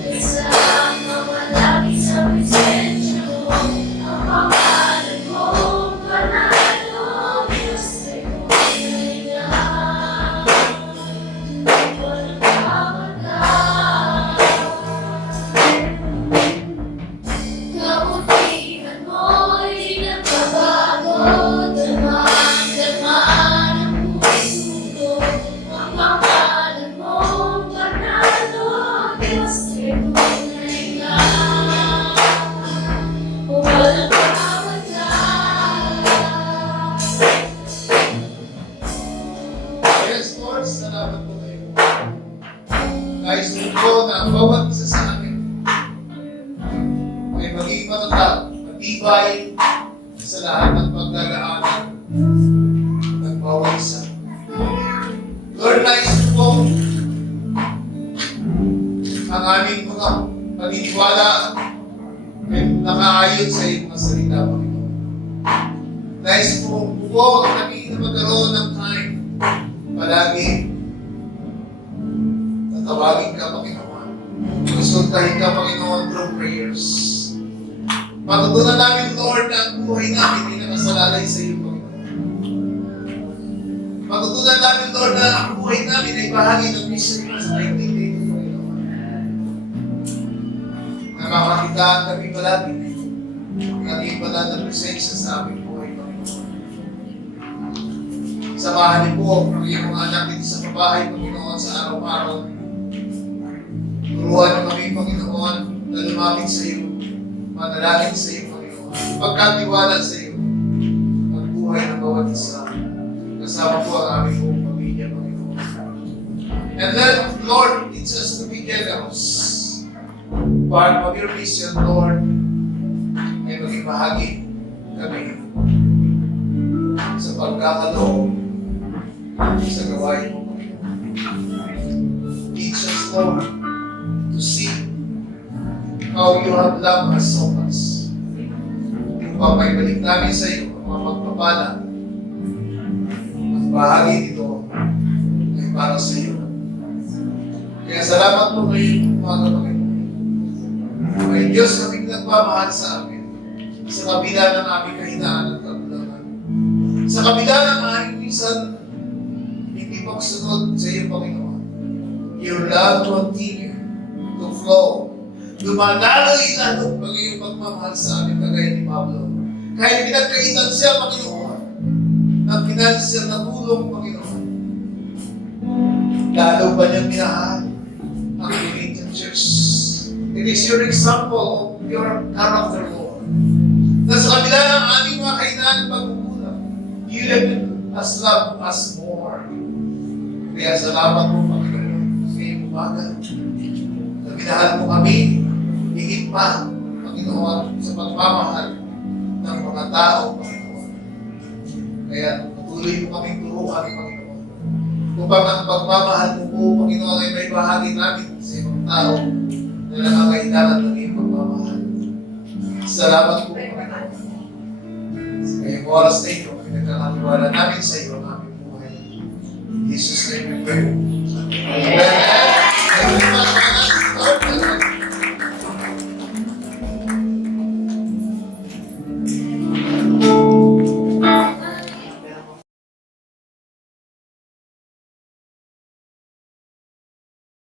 kasama malagi sa presensya mo, ang pangalan mo, panalo, Diyos ay bumuli na. Walang kawalan. Kabutihan mo'y di nagbabago, daman-daman ang puso ko. Ang pangalan mo, panalo, Diyos ay tunay nga. Walang kawalan. Yes, Lord, salamat po kayo. Nais ko na ang bawat isa sa amin ay maging matatag, matibay sa lahat ng pagdadaanan ng bawat isa. Lord, nais ko po ang aming mga paniniwala ay nakaayon sa iyong mga salita, Panginoon. Nais ko po kami na magkaroon ng time palagi tatawagin ka, Panginoon. Konsultahin ka, Panginoon, through prayers. Matutunan namin, Lord, na ang buhay namin ay nakasalalay sa iyo, Panginoon. Matutunan namin, Lord, na ang buhay namin ay bahagi ng mission mo sa daigdig dito, Panginoon. Na makakitaan kami palagi ng ating banal na presensya sa aming buhay, Panginoon. Samahan niyo po ang iyong mga anak dito sa bahay, Panginoon, sa araw-araw. Turuan niyo kami, Panginoon, na lumapit sa iyo, manalangin sa iyo, Panginoon, pagkatiwala sa iyo, ang buhay ng bawat isa. Kasama po ang aming buong pamilya, Panginoon. And then, Lord, teach us to be generous. Part of your mission, Lord, ay maging bahagi kami sa pagkakaloob sa gawain mo, Panginoon. Teach us, Lord, to see how you have loved us so much. Yung papaibalik namin sa iyo, ang mga magpapala, at bahagi nito ay para sa iyo. Kaya salamat po kayo, mga Panginoon. May Diyos kaming nagmamahal sa amin sa kabila ng aming kahinaan at kagulangan. Sa kabila ng aming minsan hindi pagsunod sa iyo, Panginoon. Your love continue to flow. Dumadaloy lalo pag iyong pagmamahal sa amin, kagaya ni Pablo. Kahit pinagkaitan siya, Panginoon, ng financial na tulong, Panginoon, lalo ba niyang minahal ang Corinthian Church? It is your example of your character, Lord. Na sa kabila ng aming mga kahinaan at pagkukulang, you let us love us more. Kaya salamat po, Panginoon, sa iyong umaga. Na minahal mo kami, higit pa, Panginoon, sa pagmamahal ng mga tao, Panginoon. Kaya patuloy mo kaming turuan, Panginoon. Upang ang pagmamahal mo po, Panginoon, ay may bahagi namin sa ibang tao na nakakailangan ng iyong pagmamahal. Salamat po, Panginoon. Sa ngayong oras na ito, pinagkakatiwala namin sa iyo ang aming buhay. In Jesus' name we pray.